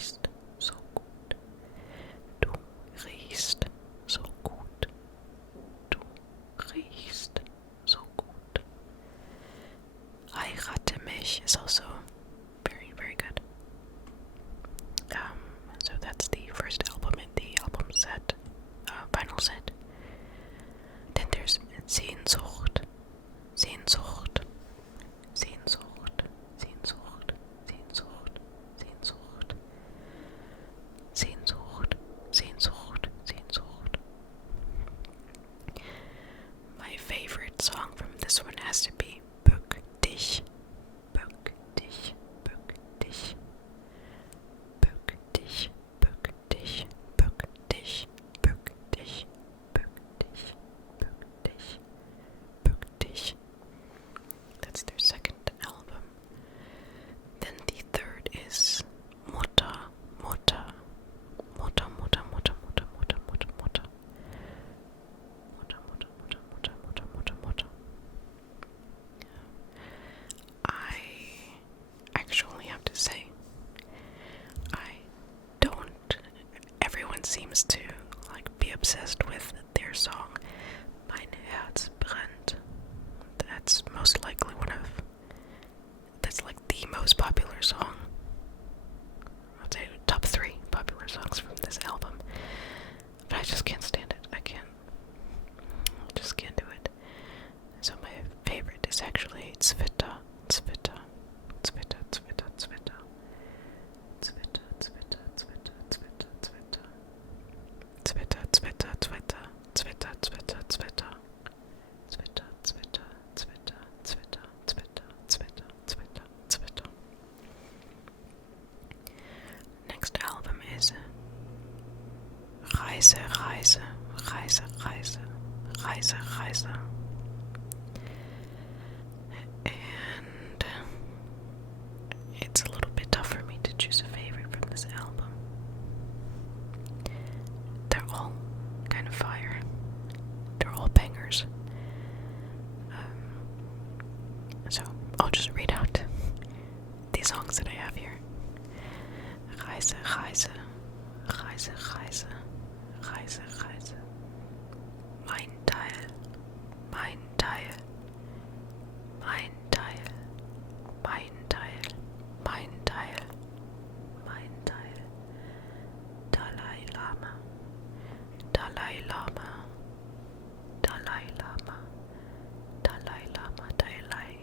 riechst so gut. Du riechst so gut. Du riechst so gut. Heirate mich is also very, very good. So that's the first album in the album set, vinyl set. Then there's Sehnsucht, Sehnsucht, Sehnsucht, Sehnsucht, Sehnsucht, Sehnsucht, Sehnsucht, Sehnsucht, Sehnsucht. My favorite song from this one has to be Bück dich, Bück dich, Bück dich, Bück dich, Bück dich, Bück dich, Bück dich, Bück dich, Bück dich, Bück dich. That's their second album. Then the third is Mutter, Mutter, Mutter, Mutter, Mutter, Mutter, Mutter, Mutter, Mutter. Mutter, Mutter, Mutter, Mutter, Mutter, Mutter, Mutter. I actually have to say, I don't, everyone seems to be obsessed with their song, Mein Herz brennt. That's most likely that's the most popular song. I'd say top 3 popular songs from this album. But I just can't stand it. I just can't do it. So my favorite is actually Zwitter, Zwitter, Zwitter, Zwitter, Zwitter, Zwitter, Zwitter, Zwitter, Zwitter, Zwitter, Zwitter, Zwitter, Twitter, Twitter, Twitter, Twitter, Twitter, Twitter, Twitter, Twitter, Twitter, Twitter, Twitter, Twitter. Next album is Reise, Reise, Reise, Reise, Reise, Reise. And it's a little bit tough for me to choose a favorite from this album. They're all kind of fire. They're all bangers. So I'll just read out the songs that I have here. Reise, Reise, Reise, Reise, Reise, Reise. Mein Teil, mein Teil, mein Teil, mein Teil, mein Teil, mein Teil. Dalai Lama, Dalai Lama, Dalai Lama, Dalai Lama, Dalai,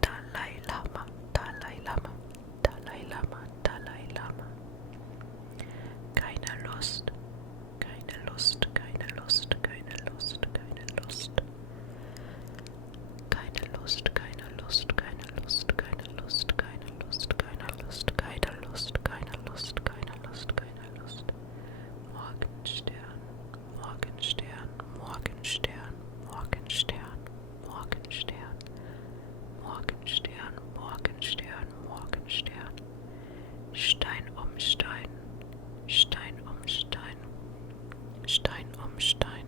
Dalai Lama, Dalai Lama, Dalai Lama, Dalai Lama. Keine Lust, keine Lust, keine Lust, keine Lust, keine Lust. Keine Lust, keine Lust, keine Lust, keine Lust, keine Lust, keine Lust, keine Lust, keine Lust, keine Lust, keine Lust. Morgenstern, Morgenstern, Morgenstern, Morgenstern, Morgenstern, Morgenstern, Morgenstern, Morgenstern. Stein um Stein, Stein um Stein, Stein um Stein,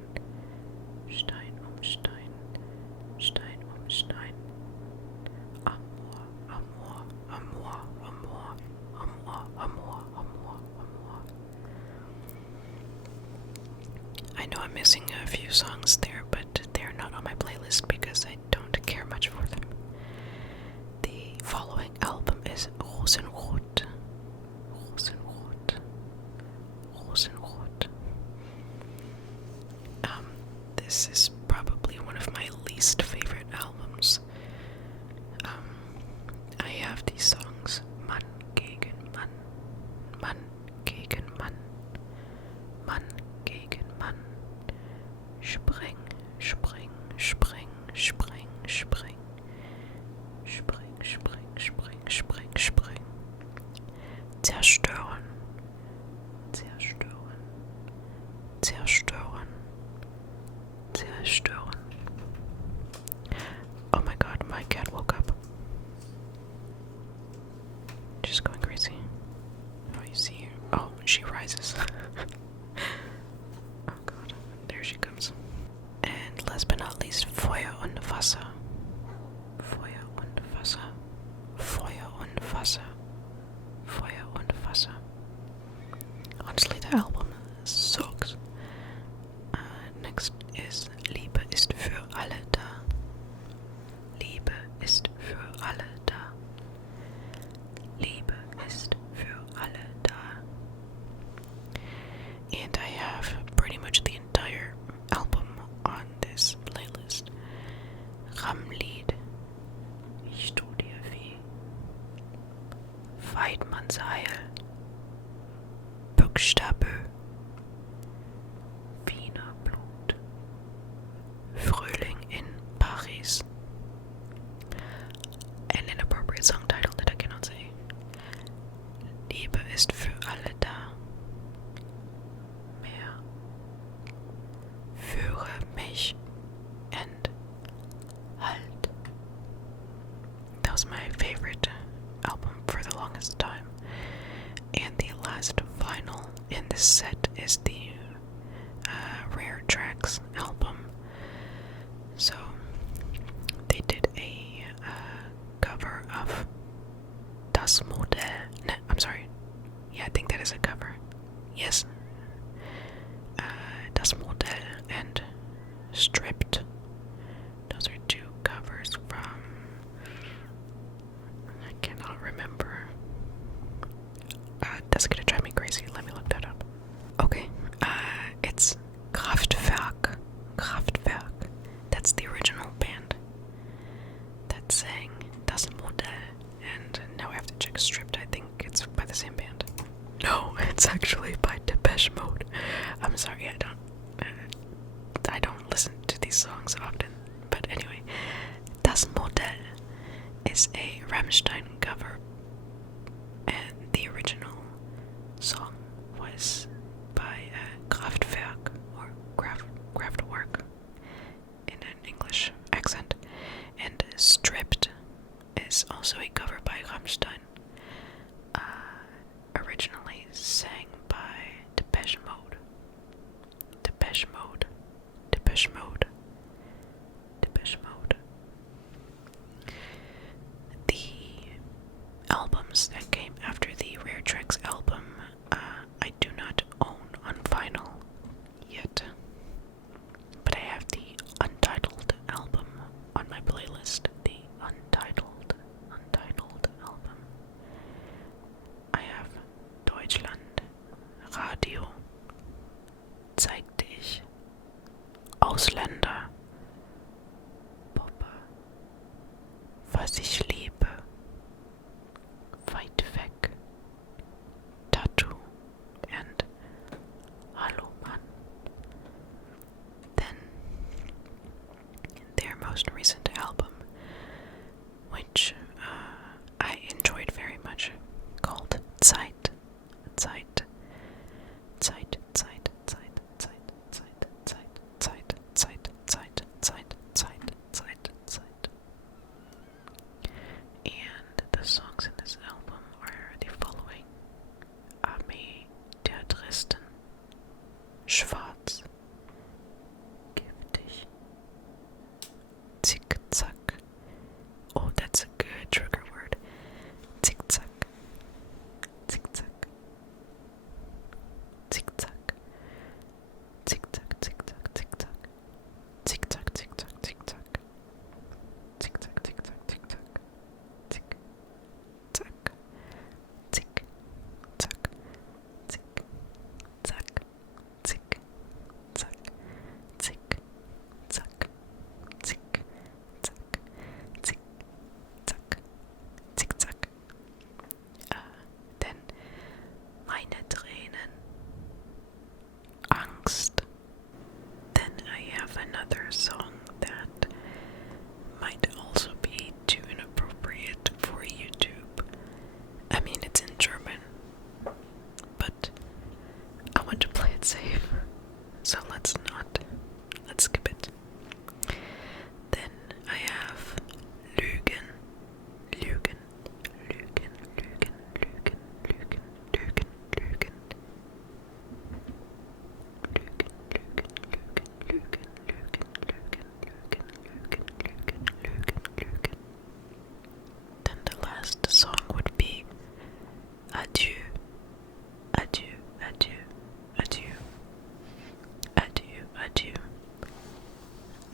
Stein um Stein, Stein um Stein. Amor, Amor, Amor, Amor, Amor, Amor, Amor, Amor. I know I'm missing a few songs there, but they're not on my playlist because I don't care much for them. The following album is Rosenrot. Rosenrot. Rosenrot. This is probably one of my least favorite albums. I have these songs, Mann gegen Mann, Mann gegen Mann, Mann gegen Mann, Spring, Spring, Spring, Spring, Spring, Spring, Spring, Spring, Spring, Spring, Zerstören, Zerstören, Zerstören, Zerstören. Oh my god, my cat woke up. She's going crazy. Oh, you see her? Oh, she rises. Oh god, there she comes. And last but not least, Feuer und Wasser. Feuer und Wasser. Feuer und Wasser. Feuer und Wasser. Buchstabe, Wiener Blut, Frühling in Paris. An inappropriate song title that I cannot say. Liebe ist für alle da. Mehr. Führe mich. And Halt. That was my favorite album for the longest time. And the last vinyl in this set is the Rare Tracks album. So they did a cover of Das Modell. No, I'm sorry. Yeah, I think that is a cover. Yes. Das Modell and Stripped. Those are two covers from... I cannot remember. That's gonna drive me crazy. Let me look that up. Okay. It's Kraftwerk. Kraftwerk. That's the original band that sang Das Modell. And now I have to check Stripped. I think it's by the same band. No, it's actually by Depeche Mode. I'm sorry, I don't listen to these songs often. But anyway, Das Modell is a Rammstein cover, and the original song was by Kraftwerk or Kraftwerk in an English accent, and Stripped is also a cover by Rammstein, originally sang by Depeche Mode. Depeche Mode. Depeche Mode. Depeche Mode. The albums that came after the Rare Tracks album, I do not own on vinyl yet, but I have the Untitled album on my playlist. The Untitled album. I have Deutschland, Radio, Zeig dich, Ausländer, Poppe, Was ich liebe, Weit weg, Tattoo, and Hallo Mann. Then their most recent album, which I enjoyed very much, called Zeit. Zeit. Zeit. Zeit. Zeit. Zeit. Zeit. Zeit. Zeit. Zeit. Zeit. Zeit. Zeit. Zeit. Zeit. And the songs in this album are the following: Armee der Dresden, Schwarz, Giftig, Zickzack. Oh, that's a good trigger word. Zickzack, zickzack, zickzack, zickzack, zickzack, zickzack, zickzack, zickzack, zickzack, zickzack, zickzack, zickzack, zick, zack, zick, zack, zick, zack, zick, zack, zick, zack, zick, zack, zick, zack, zick, zack. Then Meine Tränen, Angst. Then I have another song that might also be too inappropriate for YouTube. I mean, it's in German, but I want to play it safe, so let's not. Let's skip it. Then I have Lügen, Lügen, Lügen, Lügen, Lügen, Lügen, Lügen, Lügen. Lügen, Lügen, Lügen, Lügen, Lügen, Lügen, Lügen, Lügen, Lügen, Lügen, Lügen. Then the last song would be Adieu, Adieu, Adieu, Adieu, Adieu, Adieu,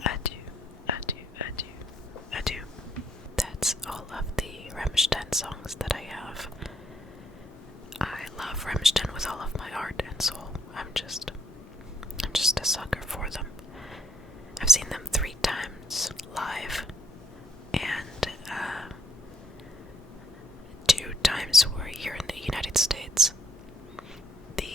Adieu, Adieu, Adieu, Adieu. That's all of the Rammstein songs that I have. I love Rammstein with all of my heart and soul. I'm just a sucker for them. I've seen them 3 times live, and 2 times were here in the United States. The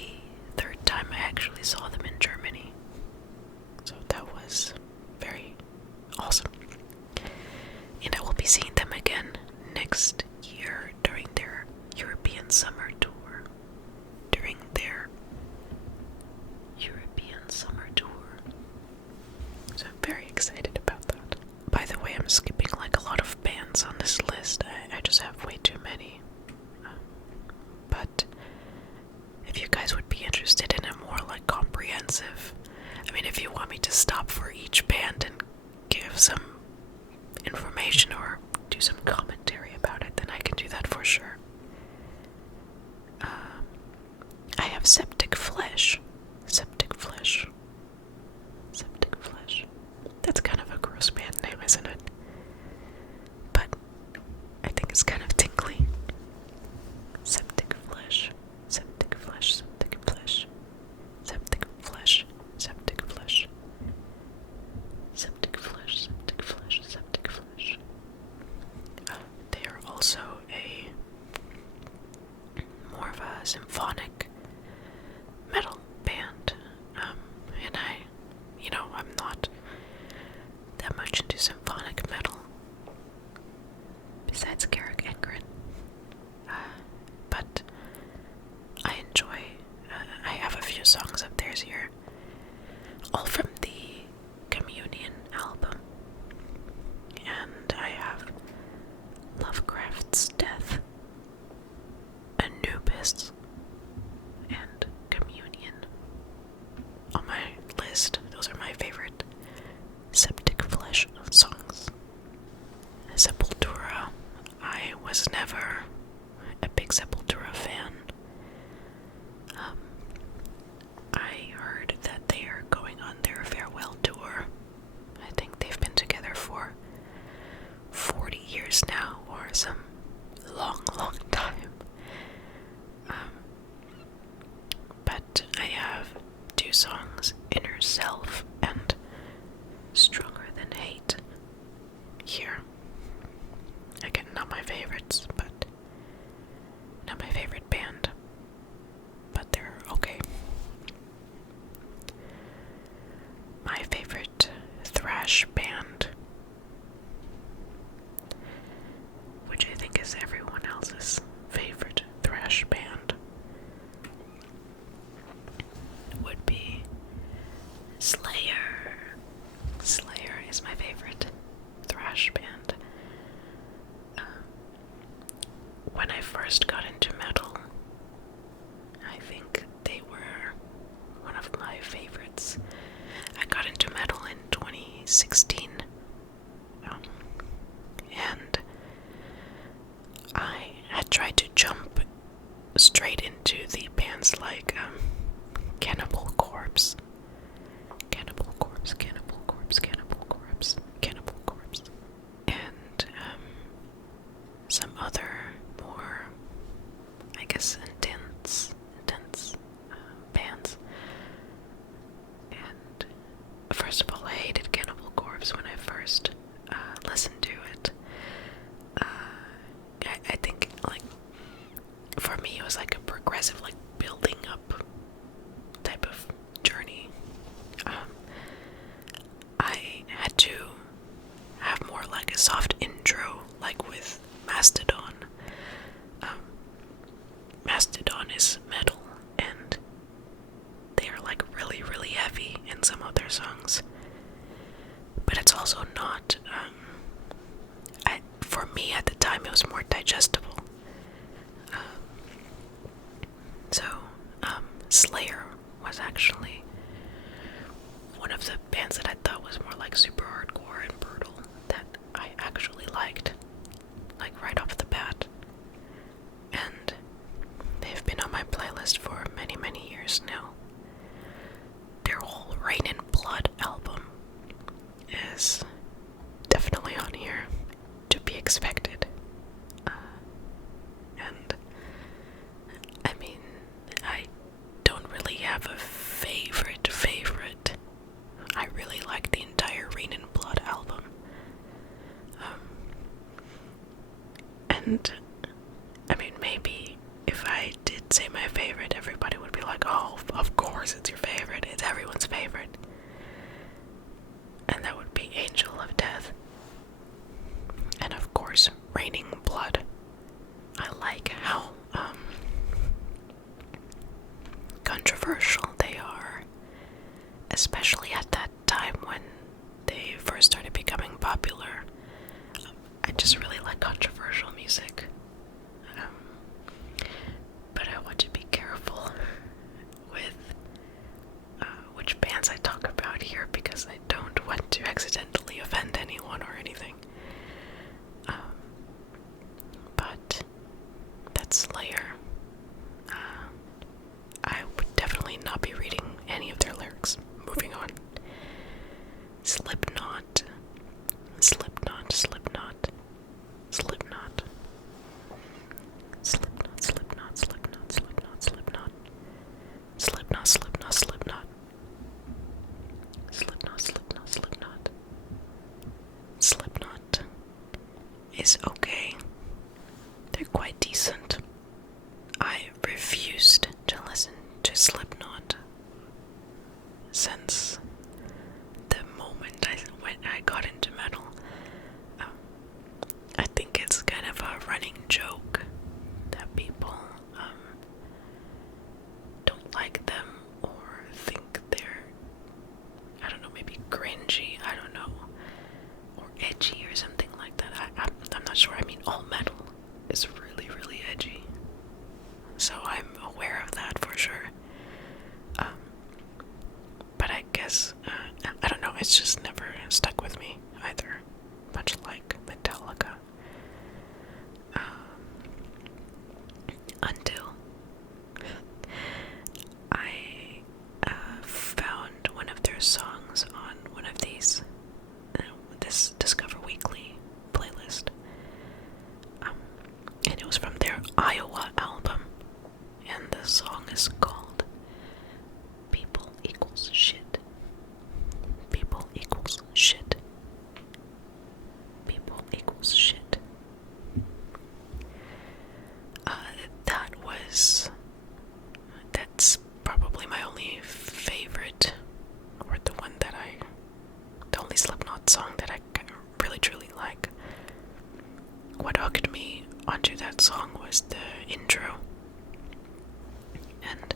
guys would be interested in a more like comprehensive, I mean, if you want me to stop for each band and give some information or do some commentary about it, then I can do that for sure. I have Septic Flesh. Septic Flesh. Septic Flesh. That's kind of a gross band name, isn't it? But I think it's kind of tingly. Septic Flesh. Septic Flesh. Septic Flesh. Septic Flesh. Septic Flesh. Septic Flesh. Septic Flesh. Septic Flesh. They are also a more of a symphonic metal band, and I'm not that much into symphonic metal, besides Garrick Engren, but I enjoy, I have a few songs of theirs here, all from the Communion album, and I have Lovecraft's Death, Anubis, and Communion on my list. Those are my favorite Septic Flesh songs. Sepultura, I was never a big Sepultura fan. I heard that they are going on their farewell tour. I think they've been together for 40 years now, or some long time. But I have two songs, Inner Self and Stronger Than Hate, here. Again, not my favorites, but not my favorite band, but they're okay. My favorite thrash band, which I think is everyone else's favorite thrash band, would be Slayer. Slayer is my favorite thrash band. When I first got into metal, I think they were one of my favorites. I got into metal in 2016, and I had tried to jump straight into the bands like Cannibal Corpse, Cannibal Corpse, Cannibal Corpse, Cannibal Corpse, Cannibal Corpse, and some other more, I guess, intense bands. And first of all, I hated Cannibal Corpse when I first listened to it. I think, like, for me, it was like a progressive, like, building up type of journey. I had to have more like a soft intro, like with Mastodon. Mastodon is metal, and they are like really, really heavy in some of their songs. But it's also not, for me at the time, it was more digestible. So, Slayer was actually one of the bands that I thought was more like super hardcore and brutal that I actually liked, like right off the bat. And they've been on my playlist for many, many years now. Their whole Rain and Blood album is definitely on here, to be expected. And I mean, I don't really have a favorite. I really like the entire Rain and Blood album. And I mean, maybe if I did say my favorite, everybody would be like, oh, of course it's your favorite, it's everyone's favorite. And that would be Angel of Death. And of course, Raining Blood. I like how controversial they are, especially at that time when they first started becoming popular. I just really like controversial music, but I want to be careful like them or think they're, I don't know, maybe cringy, I don't know, or edgy or something like that. I'm not sure. I mean, all metal is really, really edgy. So I'm aware of that for sure. But I guess, I don't know, it's just never stuck with me either, much like Metallica. Until I found one of their songs on one of these, this Discover Weekly playlist. And it was from their Iowa album, and the song is called People Equals Shit. People equals shit. People equals shit. That's probably my only favorite, or the only Slipknot song that I really truly like. What hooked me onto that song was the intro, and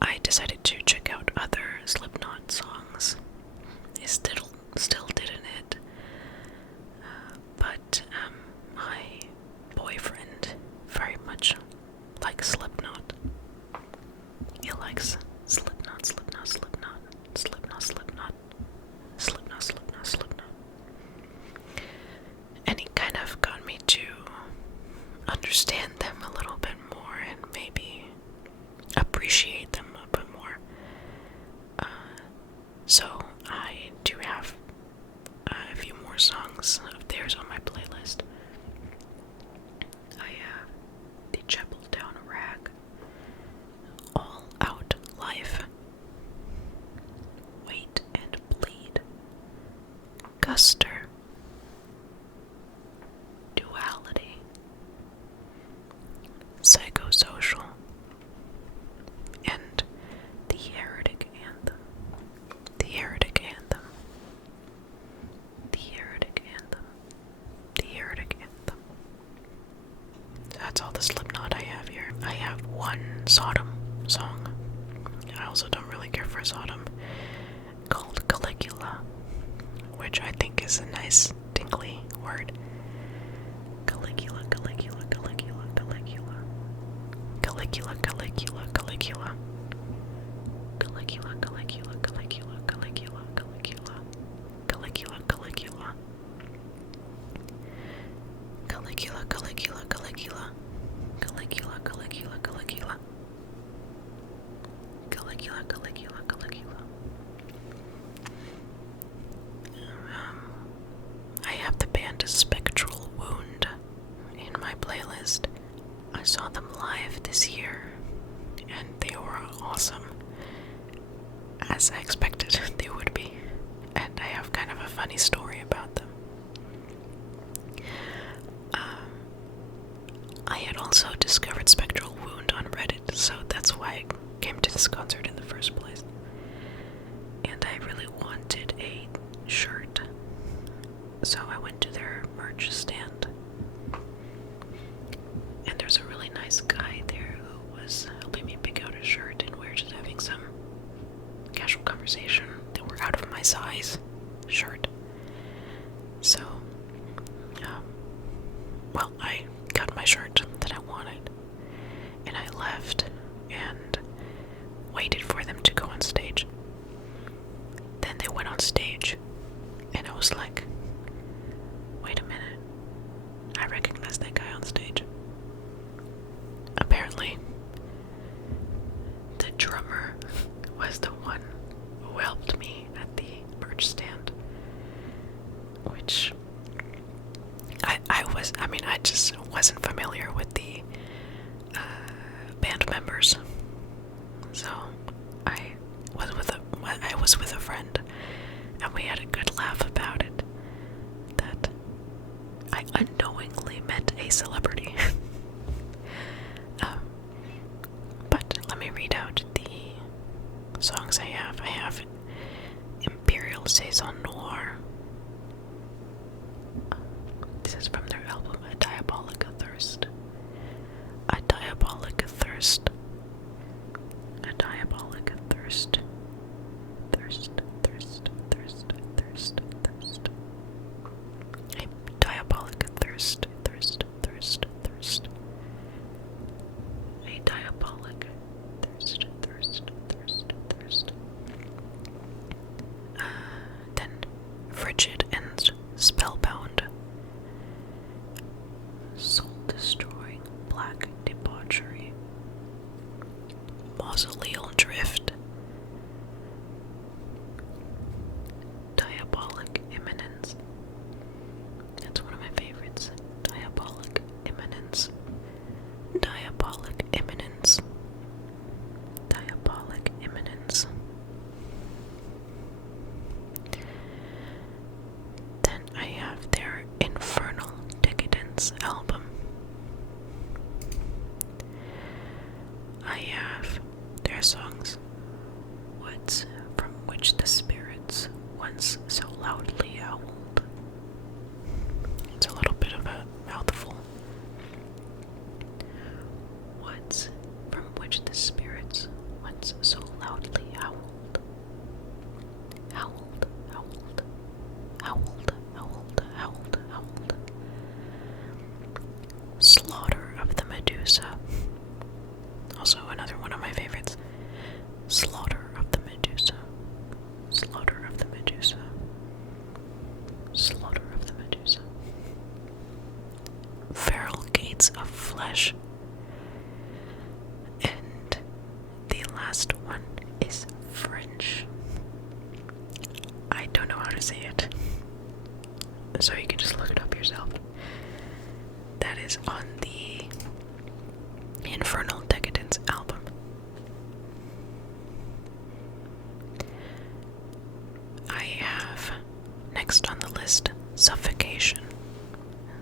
I decided to check out other Slipknot songs. They still didn't hit, but my boyfriend very much likes Slipknot. He likes Slipknot, Slipknot, Slipknot, Slipknot, Slipknot, Slipknot, Slipknot, Slipknot. And he kind of got me to understand them a little bit more and maybe appreciate them a bit more. So I do have a few more songs of theirs on my playlist. I have The Chapel Down Rag, All Out Life, Wait and Bleed, Guster, Duality, Psychosocial, and The Heretic Anthem. The Heretic Anthem. The Heretic Anthem. The Heretic Anthem. That's all the Slipknot I have here. I have one Sodom song. I also don't really care for Sodom, called Caligula, which I think is a nice tingly word. Caligula, Caligula, Caligula, Caligula. Caligula, Caligula, Caligula. Caligula, Caligula, Caligula, Caligula, Caligula. Caligula, Caligula. Caligula, Caligula, Caligula. Caligula, Caligula, Caligula. Caligula, Caligula, Caligula. I have the band Spectral Wound in my playlist. I saw them live this year, and they were awesome, as I expected they would be. And I have kind of a funny story about them. I had also discovered Spectral Wound on Reddit, so that's why I came to this concert in the first place. And I really wanted a shirt, so I went to their merch stand. And there's a really nice guy there who was helping me pick out a shirt, and we were just having some casual conversation. They were out of my size shirt. So, well, I got my shirt that I wanted, and I left and waited for them to go on stage. Then they went on stage, and I was like, wait a minute, I recognize that guy on stage. Apparently, the drummer was the one who helped me at the merch stand, which I just wasn't familiar with the band members, so I was with a friend, and we had a good laugh about it, that I unknowingly met a celebrity. But let me read out the songs I have. I have Imperial Saison Noir. This is from their album A Diabolic Thirst. A Diabolic Thirst. Diabolic. Thirst, thirst, thirst, thirst. Then Frigid and Spellbound. Soul-destroying black debauchery. Mausoleal drift. Diabolic imminence. That's one of my favorites. Diabolic imminence. Diabolic imminence. Diabolic imminence. Then I have their Infernal Decadence album. I have their songs Woods from Which the Spirits Once So Loudly Howled. It's a little bit of a mouthful. Woods from which the spirits once so loudly howled. Howled, howled, howled, howled, howled, howled. Slaughter of the Medusa. Also another one of my favorites. Slaughter of the Medusa. Slaughter of the Medusa. Slaughter of the Medusa. Feral Gates of Flesh. And the last one is French. I don't know how to say it, so you can just look it up yourself. That is on the Infernal Decadence album. I have next on the list Suffocation.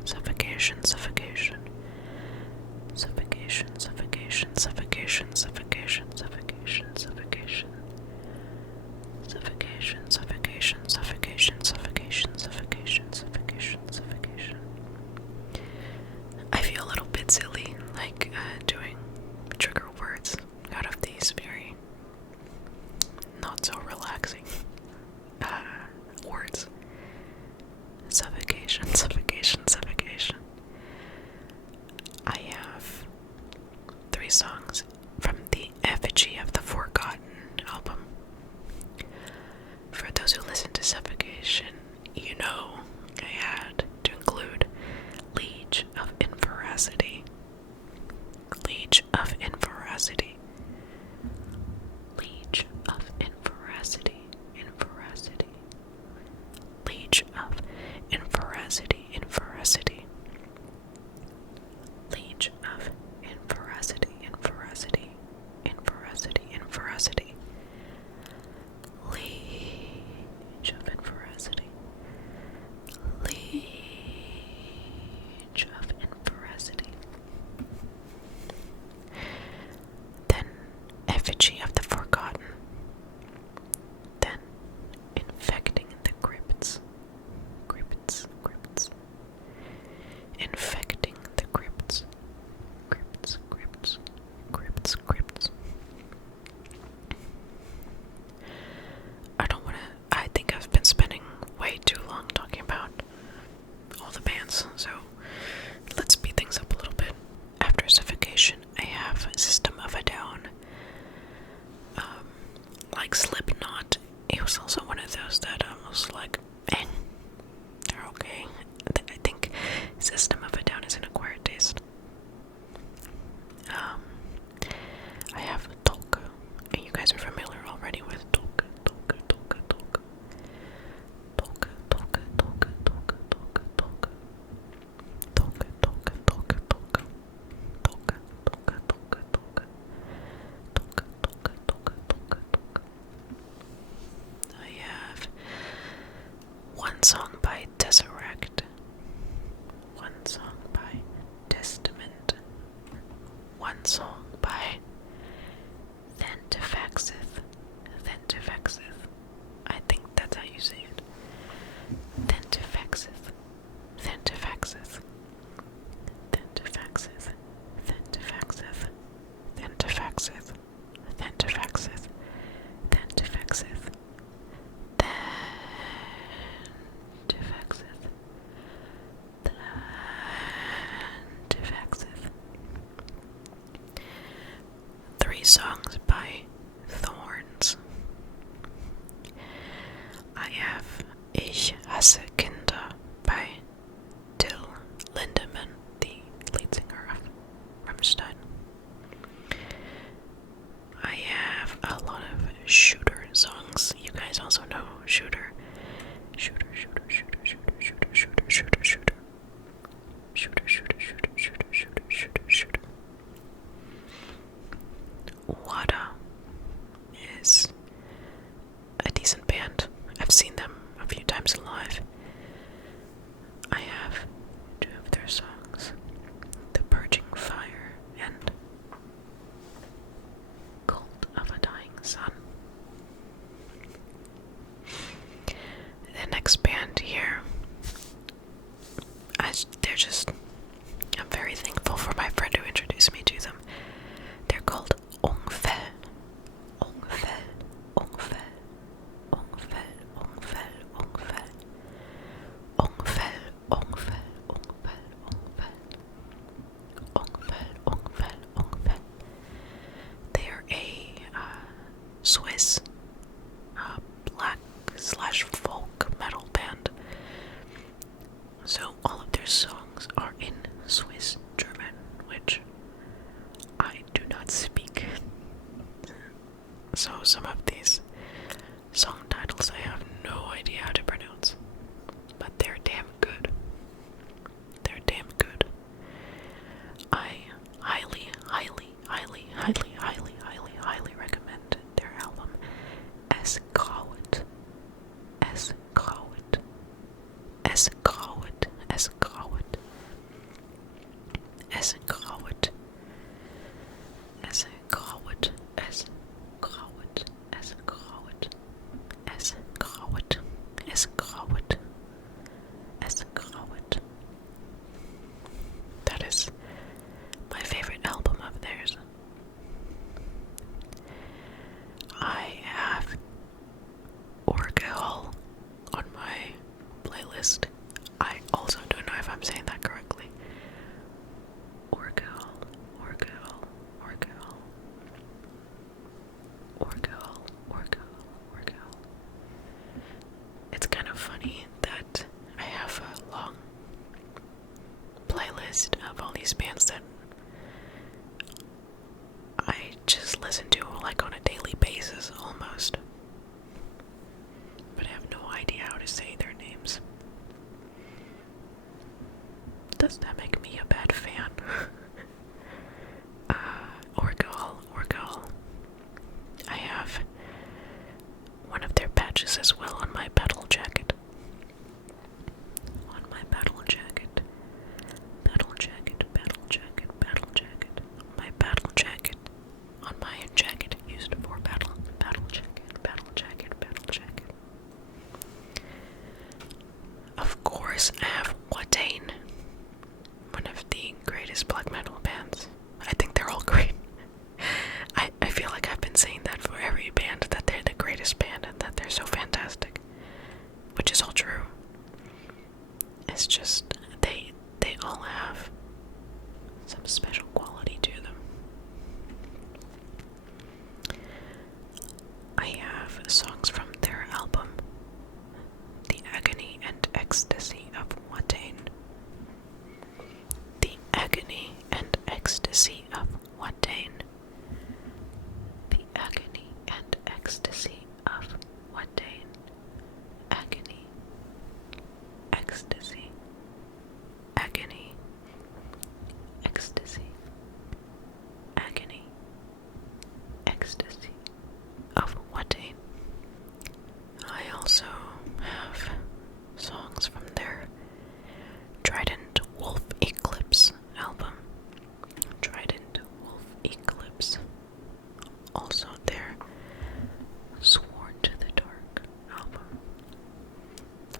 Suffocation, suffocation. Suffocation, suffocation, suffocation, suffocation, suffocation, suffocation. Suffocation, suffocation, suffocation, suffocation, suffocation, suffocation, suffocation. I feel a little bit songs by Thorns. I have Ich hasse Kinder by Till Lindemann, the lead singer of Rammstein. I have a lot of Shooter songs. You guys also know Shooter. Shooter, shooter, shooter, shooter, shooter, shooter, shooter, shooter. Shooter, shooter, shooter, shooter, shooter, shooter, shooter. Wada is a decent band. I've seen them a few times live. I have two of their songs, The Purging Fire and Cult of a Dying Sun. The next band here, I'm very thankful for my friend who introduced me to them. They're called Ungfell. Ungfell, Ungfell, Ungfell, Ungfell, Ungfell. Ungfell, Ungfell, Ungfell, Ungfell. Ungfell, Ungfell, Ungfell. They're a Swiss black/folk metal band. So all of their songs are in Swiss German, which I do not speak. So some of these song titles I have no idea how to pronounce. But they're damn good. They're damn good. I highly, highly, highly, highly, highly, highly, highly recommend their album Es Grauet. Es Grauet. Es Grauet. Es Grauet. Es Grauet. Es Grauet. Es Grauet. Es Grauet. Es Grauet. Es Grauet. Es Grauet. That is my favorite album of theirs. I have Orgel on my playlist. I also don't know if I'm saying that correctly. Orgel, Orgel, Orgel, Orgel, Orgel, Orgel. It's kind of funny that I have a long playlist of all these bands that I just listen to like on a daily basis almost. But I have no idea how to say their names. Does that make me a bad fan? Orgel. I have one of their patches as well on my battle jacket. On my battle jacket. Battle jacket, battle jacket, battle jacket. My battle jacket. On my jacket used for battle. Battle jacket, battle jacket, battle jacket. Of course, I have Watain, one of the greatest black metal bands. I think they're all great. I feel like I've been saying that for every band, that they're the greatest band and that they're so fantastic, which is all true. It's just they all have some special quality to them. I have songs from their album, The Agony and Ecstasy of Watain. The Agony and Ecstasy of Watain. The Agony and Ecstasy of Watain. Agony. Ecstasy. Agony. Ecstasy. Agony. Ecstasy of Watain. I also have songs from their Trident Wolf Eclipse album. Trident Wolf Eclipse. Also their Sworn to the Dark album,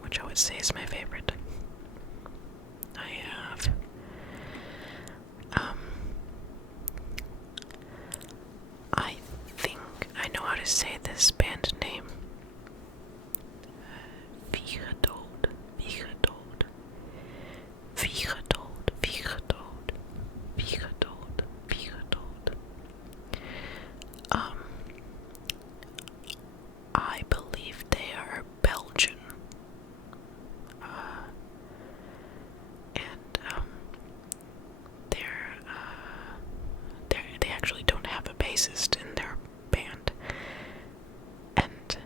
which I would say is my favorite. I have I think I know how to say this band name. Vierdood. bassist in their band. And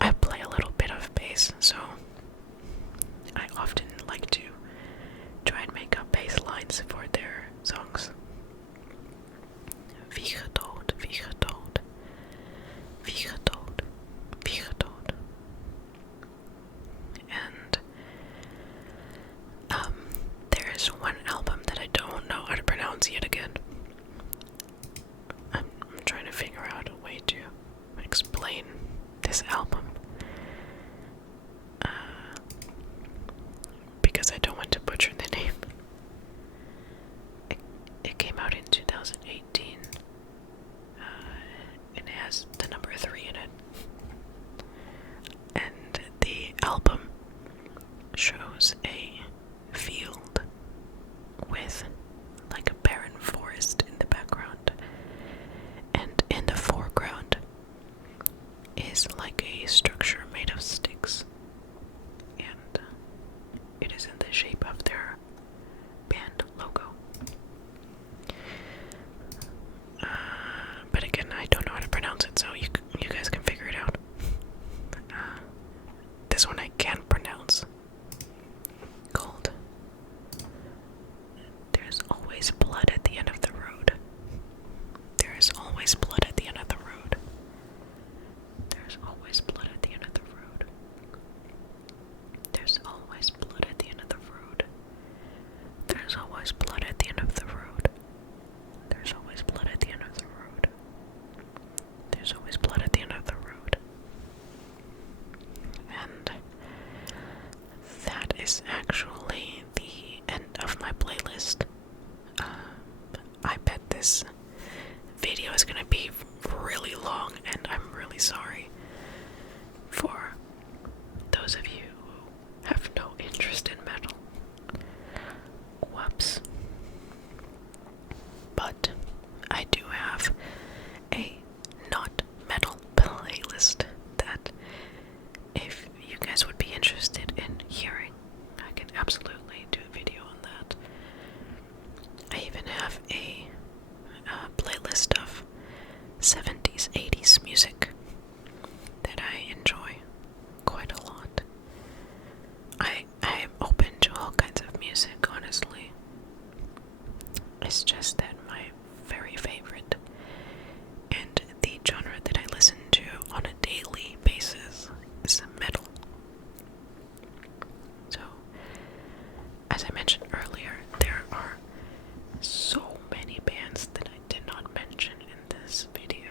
I play a little bit of bass, so I often like to try and make up bass lines for their songs. Wie gedood, wie gedood, wie gedood, wie gedood. And there is one album that I don't know how to pronounce yet again. I'm trying to figure out a way to explain this album. Because I don't want to butcher the name. It came out in 2018. It has the number 3 in it. And the album shows a field with like a barren forest in the background. And in the foreground is like a structure made of sticks. And it is in the shape of their band logo. But again, I don't know how to pronounce it, so you guys can figure it out. This one I can pronounce. Called There's Always Blood at the End of the Road. There is always blood at the end of the road. There's always blood at the end of the road. There's always blood at the end of the road. There's always blood at the end of the road. There's always blood at the end of the road. There's always blood at the end of the road. And that is actually the end of my playlist. I bet this video is gonna be really long, and I'm really sorry for those of you who have no interest in metal. Whoops. But I do have a not metal playlist that, if you guys would be interested in hearing, I can absolutely do a video on that. I even have a playlist of 70s, 80s music that I enjoy quite a lot. I am open to all kinds of music, honestly. It's just that my very favorite and the genre that I listen to on a daily basis is metal. So, as I mentioned earlier, there are so many bands that I did not mention in this video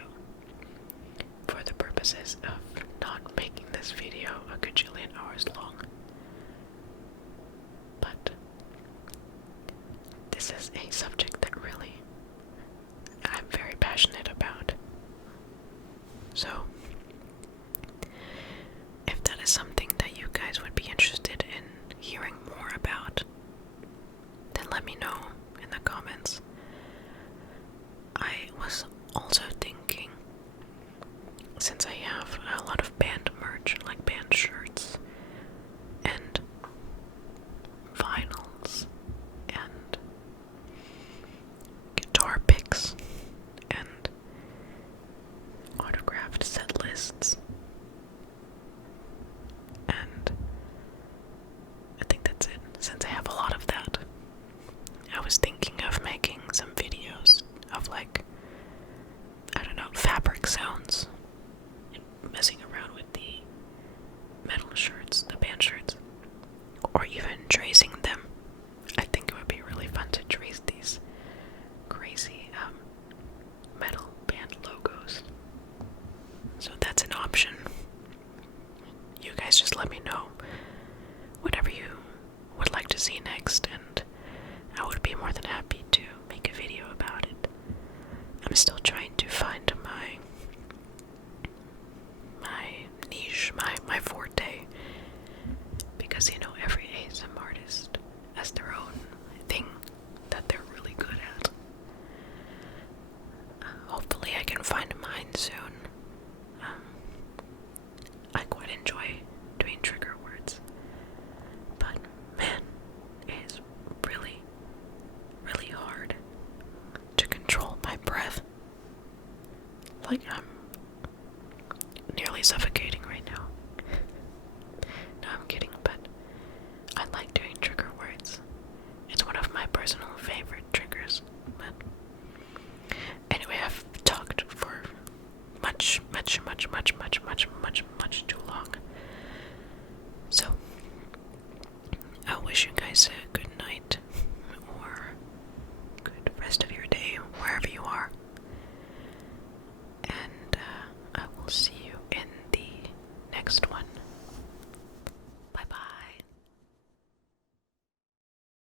for the purposes of not making this video a gajillion hours long. But this is a subject that really I'm very passionate about. So, if that is something that you guys would be interested in hearing more about, then let me know in the comments. I was also thinking, since I have a lot of band merch, like band shirts and vinyls and guitar picks and autographed set lists, and I think that's it. Since I have a lot of that, I was thinking of making some videos of, like, I don't know, fabric sounds and messing around with the metal shirts like I'm nearly suffocating right now. No, I'm kidding, but I like doing trigger words. It's one of my personal favorite triggers. But anyway, I've talked for much too long. So, I wish you guys a good night or good rest of your